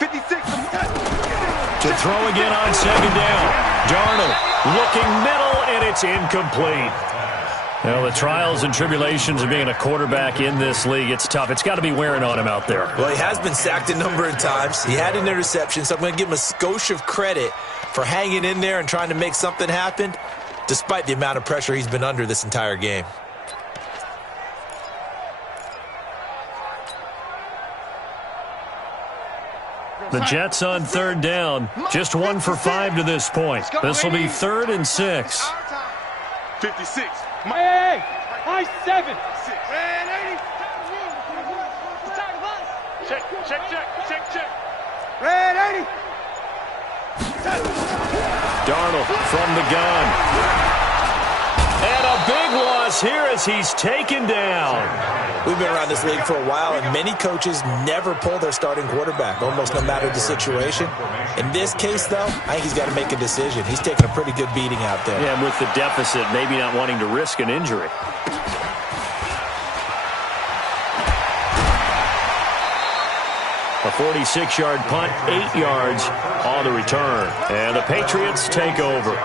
56. To throw again on 2nd down. Darnold looking middle, and it's incomplete. Well, the trials and tribulations of being a quarterback in this league, it's tough. It's got to be wearing on him out there. Well, he has been sacked a number of times. He had an interception, so I'm going to give him a skosh of credit for hanging in there and trying to make something happen, despite the amount of pressure he's been under this entire game. The Jets on 3rd down. Just 1 for 5 to this point. This will be 3rd and 6. 56. Hey, high 7. Check. Red 80. Darnold from the gun. And a big loss here as he's taken down. We've been around this league for a while, and many coaches never pull their starting quarterback, almost no matter the situation. In this case, though, I think he's got to make a decision. He's taking a pretty good beating out there. Yeah, and with the deficit, maybe not wanting to risk an injury. A 46-yard punt, 8 yards on the return. And the Patriots take over.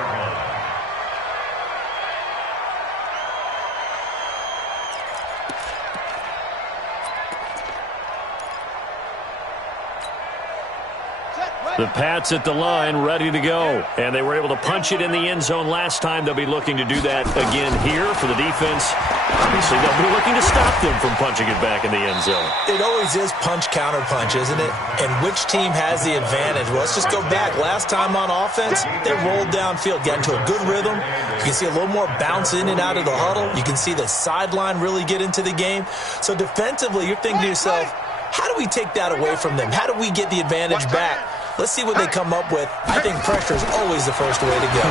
The Pats at the line, ready to go. And they were able to punch it in the end zone last time. They'll be looking to do that again here for the defense. Obviously, they'll be looking to stop them from punching it back in the end zone. It always is punch-counter-punch, isn't it? And which team has the advantage? Well, let's just go back. Last time on offense, they rolled downfield, got into a good rhythm. You can see a little more bounce in and out of the huddle. You can see the sideline really get into the game. So defensively, you're thinking to yourself, how do we take that away from them? How do we get the advantage back? Let's see what they come up with. I think pressure is always the first way to go.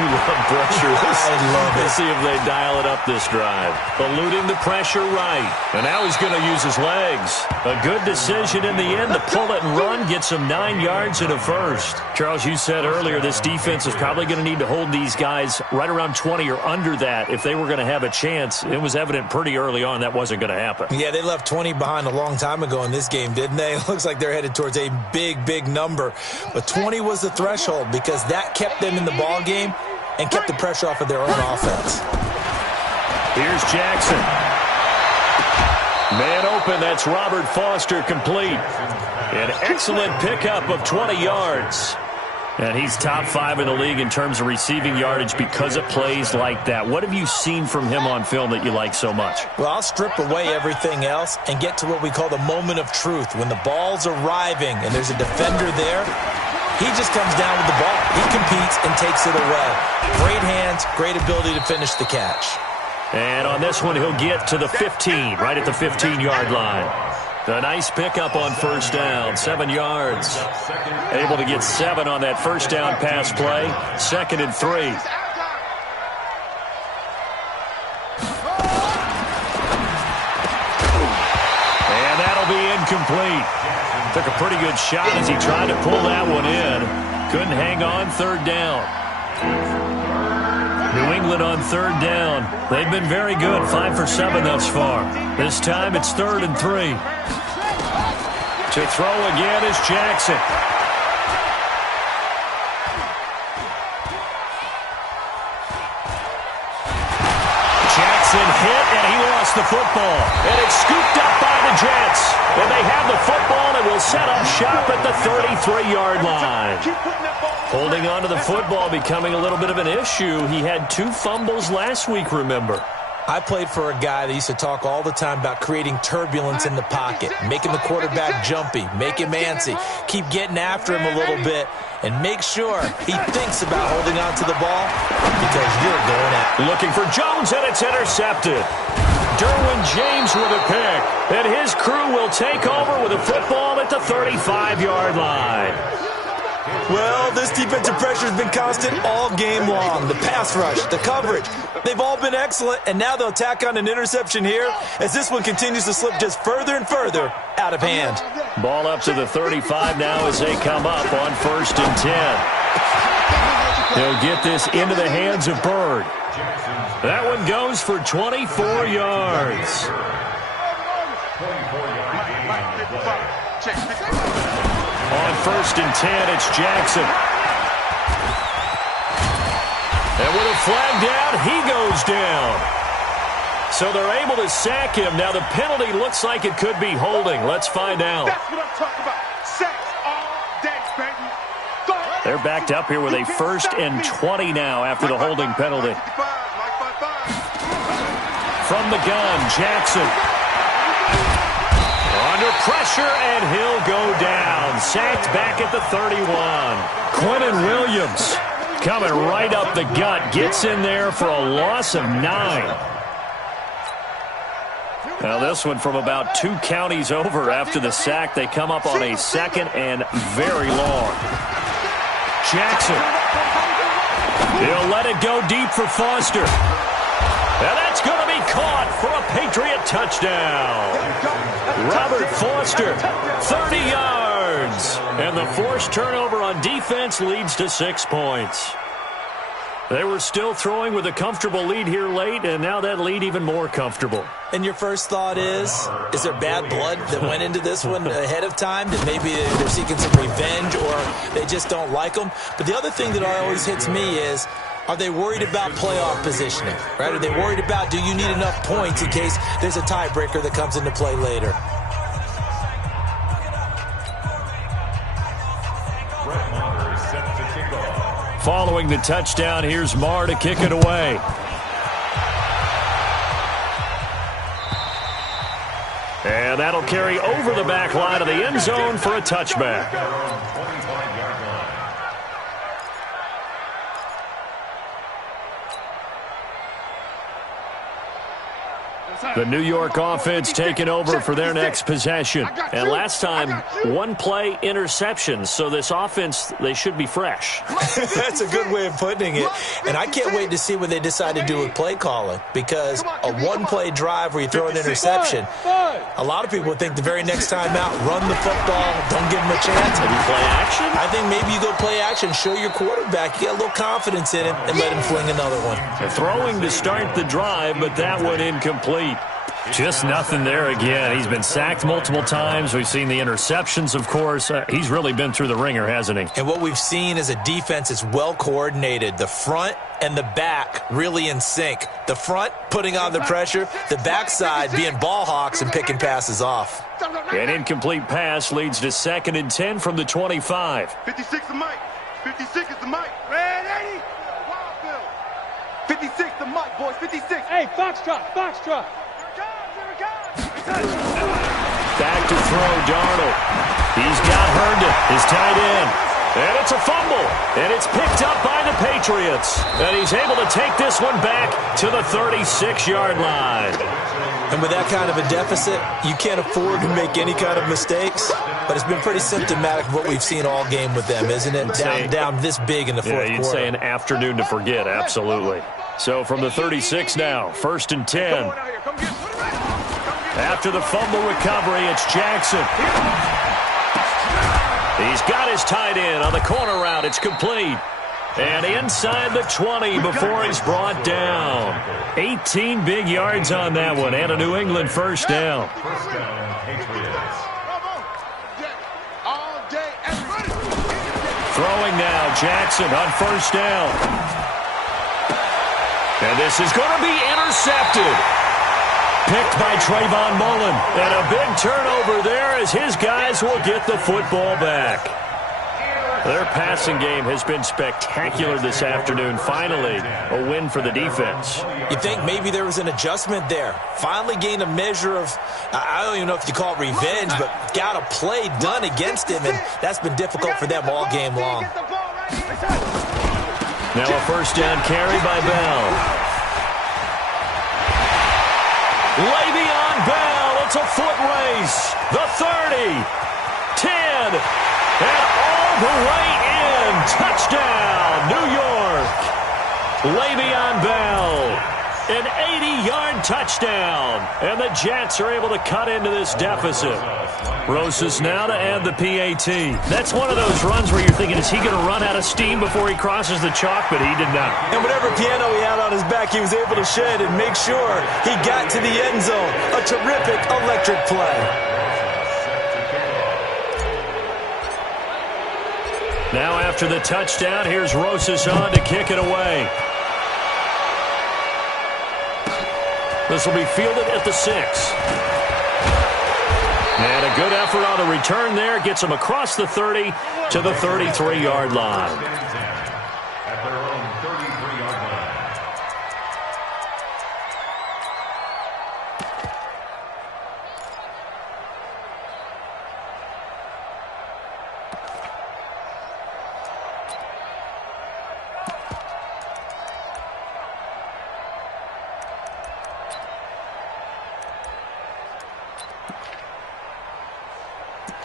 You love pressure. I love it. Let's see if they dial it up this drive. Eluding the pressure right. And now he's going to use his legs. A good decision in the end to pull it and run, get some 9 yards and a first. Charles, you said earlier this defense is probably going to need to hold these guys right around 20 or under that if they were going to have a chance. It was evident pretty early on that wasn't going to happen. Yeah, they left 20 behind a long time ago in this game, didn't they? It looks like they're headed towards a big, big number. But 20 was the threshold because that kept them in the ball game and kept the pressure off of their own offense. Here's Jackson. Man open, that's Robert Foster complete. An excellent pickup of 20 yards. And he's top 5 in the league in terms of receiving yardage because of plays like that. What have you seen from him on film that you like so much? Well, I'll strip away everything else and get to what we call the moment of truth. When the ball's arriving and there's a defender there, he just comes down with the ball. He competes and takes it away. Great hands, great ability to finish the catch. And on this one, he'll get to the 15, right at the 15-yard line. A nice pickup on first down, 7 yards. Able to get 7 on that first down pass play. 2nd and 3. And that'll be incomplete. Took a pretty good shot as he tried to pull that one in. Couldn't hang on 3rd down. New England on 3rd down. They've been very good, 5 for 7 thus far. This time it's 3rd and 3. To throw again is Jackson. Jackson hit, and he lost the football. And it's scooped up by the Jets. And they have the football and will set up shop at the 33-yard line. Holding on to the football becoming a little bit of an issue. He had 2 fumbles last week, remember. I played for a guy that used to talk all the time about creating turbulence in the pocket, making the quarterback jumpy, make him antsy, keep getting after him a little bit, and make sure he thinks about holding on to the ball because you're going at it. Looking for Jones, and it's intercepted. Derwin James with a pick, and his crew will take over with a football at the 35-yard line. Well, this defensive pressure has been constant all game long. The pass rush, the coverage, they've all been excellent, and now they'll tack on an interception here as this one continues to slip just further and further out of hand. Ball up to the 35 now as they come up on 1st and 10. They'll get this into the hands of Bird. That one goes for 24 yards. On 1st and 10, it's Jackson. And with a flag down, he goes down. So they're able to sack him. Now the penalty looks like it could be holding. Let's find out. That's what I'm talking about. Sacks all day, baby. They're backed up here with a 1st and 20 now after the holding penalty. From the gun, Jackson. Under pressure, and he'll go down. Sacked back at the 31. Quentin Williams coming right up the gut. Gets in there for a loss of 9. Now this one from about 2 counties over after the sack. They come up on a 2nd and very long. Jackson. He'll let it go deep for Foster. And that's going to be caught for a Patriot touchdown. Robert Foster, 30 yards. And the forced turnover on defense leads to 6 points. They were still throwing with a comfortable lead here late, and now that lead even more comfortable. And your first thought is there bad blood that went into this one ahead of time? That maybe they're seeking some revenge or they just don't like them? But the other thing that always hits me is, are they worried about playoff positioning, right? Are they worried about, do you need enough points in case there's a tiebreaker that comes into play later? Following the touchdown, here's Marr to kick it away. And that'll carry over the back line of the end zone for a touchback. The New York offense taking over for their next possession. And last time, 1-play interception. So this offense, they should be fresh. That's a good way of putting it. And I can't wait to see what they decide to do with play calling. Because a 1-play drive where you throw an interception, a lot of people would think the very next time out, run the football, don't give them a chance. Maybe play action? I think maybe you go play action, show your quarterback, you got a little confidence in him, and let him fling another one. Throwing to start the drive, but that one incomplete. Just nothing there again. He's been sacked multiple times. We've seen the interceptions, of course. He's really been through the ringer, hasn't he? And what we've seen is a defense that's well coordinated. The front and the back really in sync. The front putting on the pressure, the backside being ball hawks and picking passes off. An incomplete pass leads to 2nd and 10 from the 25. 56 the mic. 56 is the mic. Ready? 56 the mic, boys. 56. Hey, Foxtrot. Back to throw, Darnold. He's got Herndon, his tight end. And it's a fumble, and it's picked up by the Patriots. And he's able to take this one back to the 36-yard line. And with that kind of a deficit, you can't afford to make any kind of mistakes. But it's been pretty symptomatic of what we've seen all game with them, isn't it? Down this big in the fourth quarter. Yeah, you'd say an afternoon to forget, absolutely. So from the 36 now, 1st and 10. After the fumble recovery, it's Jackson. He's got his tight end on the corner route. It's complete. And inside the 20 before he's brought down. 18 big yards on that one, and a New England first down. First down, Patriots. Throwing now, Jackson on first down. And this is going to be intercepted. Picked by Trayvon Mullen. And a big turnover there as his guys will get the football back. Their passing game has been spectacular this afternoon. Finally, a win for the defense. You think maybe there was an adjustment there. Finally gained a measure of, I don't even know if you call it revenge, but got a play done against him, and that's been difficult for them all game long. Now a first down carry by Bell. Le'Veon Bell, it's a foot race. The 30, 10, and all the way in. Touchdown, New York. Le'Veon Bell, an 80-yard touchdown. And the Jets are able to cut into this deficit. Rosas now to add the PAT. That's one of those runs where you're thinking, is he going to run out of steam before he crosses the chalk? But he did not. And whatever piano he had on his back, he was able to shed and make sure he got to the end zone. A terrific electric play. Now after the touchdown, here's Rosas on to kick it away. This will be fielded at the 6. And a good effort on the return there. Gets him across the 30 to the 33-yard line. At their own 33-yard line.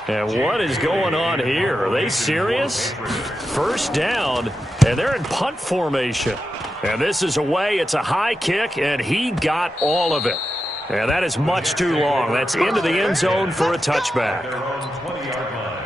And what is going on here? Are they serious? First down, and they're in punt formation. And this is away. It's a high kick, and he got all of it. And that is much too long. That's into the end zone for a touchback. Their own 20-yard line.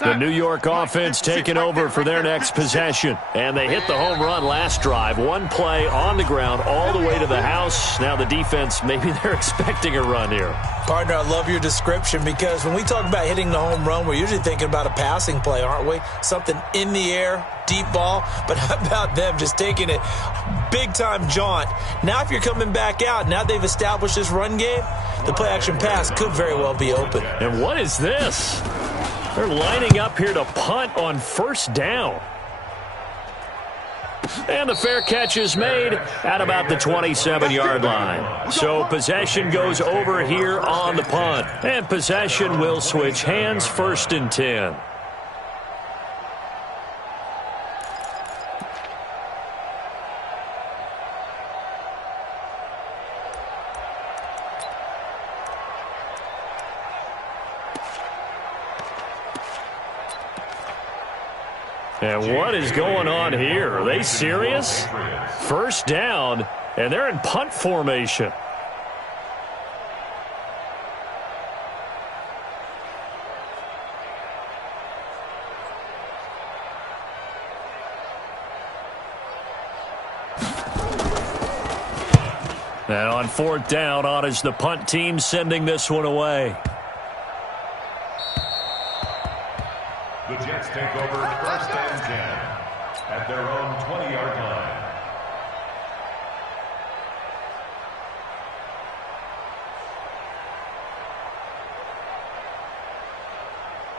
The New York offense taking over for their next possession. And they hit the home run last drive. One play on the ground all the way to the house. Now the defense, maybe they're expecting a run here. Partner, I love your description because when we talk about hitting the home run, we're usually thinking about a passing play, aren't we? Something in the air, deep ball. But how about them just taking it big-time jaunt? Now if you're coming back out, now they've established this run game, the play-action pass could very well be open. And what is this? They're lining up here to punt on first down. And the fair catch is made at about the 27-yard line. So possession goes over here on the punt. And possession will switch hands, 1st and 10. And what is going on here? Are they serious? First down, and they're in punt formation. Now on 4th down, on is the punt team sending this one away. The Jets take over 1st and 10 at their own 20-yard line.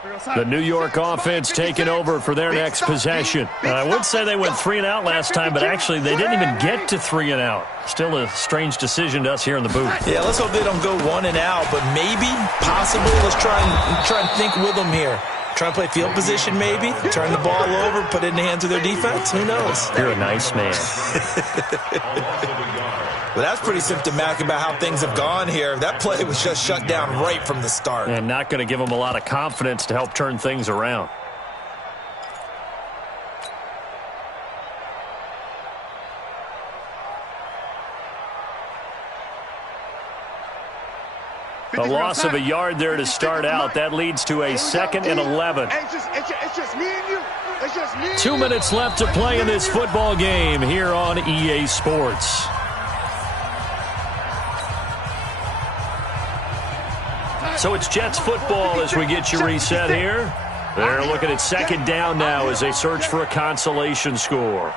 The New York offense taking over for their next possession. I would say they went 3 and out last time, but actually they didn't even get to 3 and out. Still a strange decision to us here in the booth. Yeah, let's hope they don't go 1 and out, but maybe, possibly, let's try and think with them here. Try and play field position maybe, turn the ball over, put it in the hands of their defense. Who knows? You're a nice man. But that's pretty symptomatic about how things have gone here. That play was just shut down right from the start. And not going to give them a lot of confidence to help turn things around. A loss of a yard there to start out. That leads to a 2nd and 11. It's just me and you. It's just me and 2 minutes left to play in this football game here on EA Sports. So it's Jets football as we get you reset here. They're looking at 2nd down now as they search for a consolation score.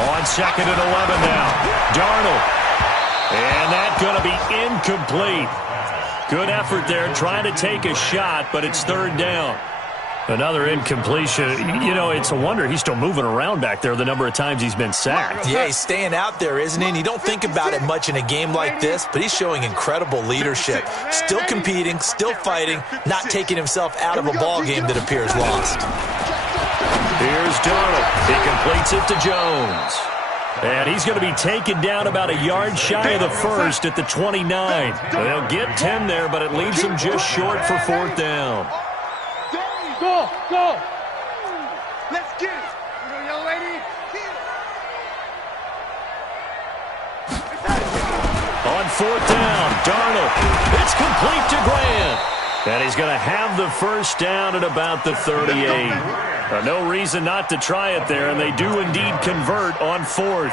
On 2nd and 11 now. Darnold. And that's going to be incomplete. Good effort there trying to take a shot, but it's 3rd down. Another incompletion. You know, it's a wonder he's still moving around back there the number of times he's been sacked. Yeah, he's staying out there, isn't he? And you don't think about it much in a game like this, but he's showing incredible leadership. Still competing, still fighting, not taking himself out of a ball game that appears lost. Here's Darnold. He completes it to Jones. And he's going to be taken down about a yard shy of the first at the 29. They'll get 10 there, but it leaves them just short for 4th down. Go! Let's get it! Little young lady, On 4th down, Darnold. It's complete to Grant. And he's going to have the first down at about the 38. No reason not to try it there, and they do indeed convert on 4th.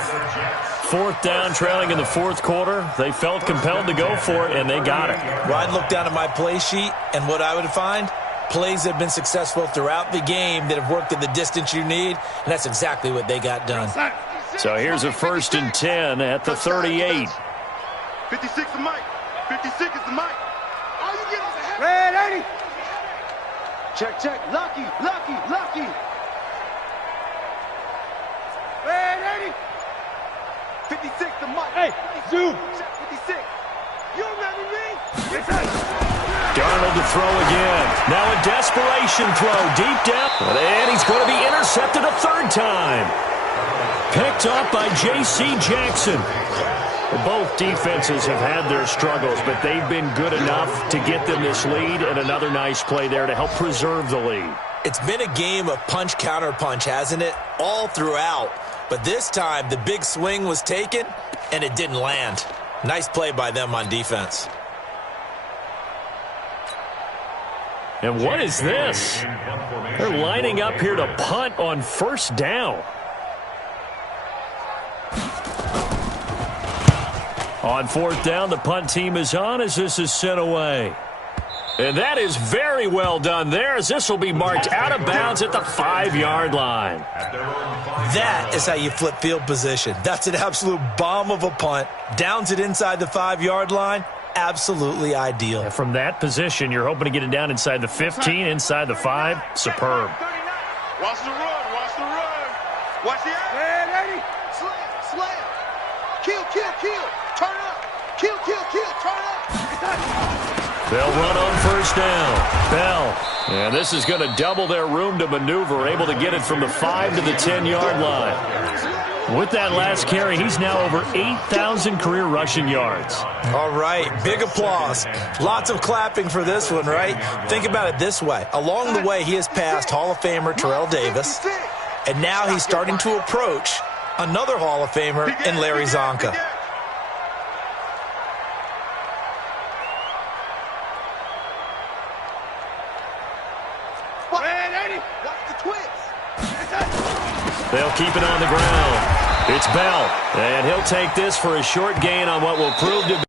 4th down, trailing in the 4th quarter. They felt compelled to go for it, and they got it. Well, I'd look down at my play sheet, and what I would find, plays have been successful throughout the game that have worked at the distance you need, and that's exactly what they got done. So here's a 1st and 10 at the 38. 56 is Mike. 56 is the Mike. All you get is a half. Red 80. Check. Lucky. Red 80. 56 to Mike. Hey, zoom. 56. You remember me? Darnold to throw again. Now a desperation throw deep down. And he's going to be intercepted a 3rd time. Picked up by J.C. Jackson. Both defenses have had their struggles, but they've been good enough to get them this lead, and another nice play there to help preserve the lead. It's been a game of punch-counter-punch, hasn't it? All throughout. But this time, the big swing was taken, and it didn't land. Nice play by them on defense. And what is this? They're lining up here to punt on 1st down. On 4th down, the punt team is on as this is sent away. And that is very well done there, as this will be marked out of bounds at the 5-yard line. That is how you flip field position. That's an absolute bomb of a punt. Downs it inside the 5-yard line. Absolutely ideal. And from that position, you're hoping to get it down inside the 15, inside the 5. Superb. Watch the run. Watch the Red 80. Slam. Kill. Turn up. Kill. Turn up. They'll run on 1st down. Bell. And this is going to double their room to maneuver, able to get it from the 5 to the 10-yard line. With that last carry, he's now over 8,000 career rushing yards. All right, big applause. Lots of clapping for this one, right? Think about it this way. Along the way, he has passed Hall of Famer Terrell Davis, and now he's starting to approach another Hall of Famer in Larry Zonka. They'll keep it on the ground. It's Bell, and he'll take this for a short gain on what will prove to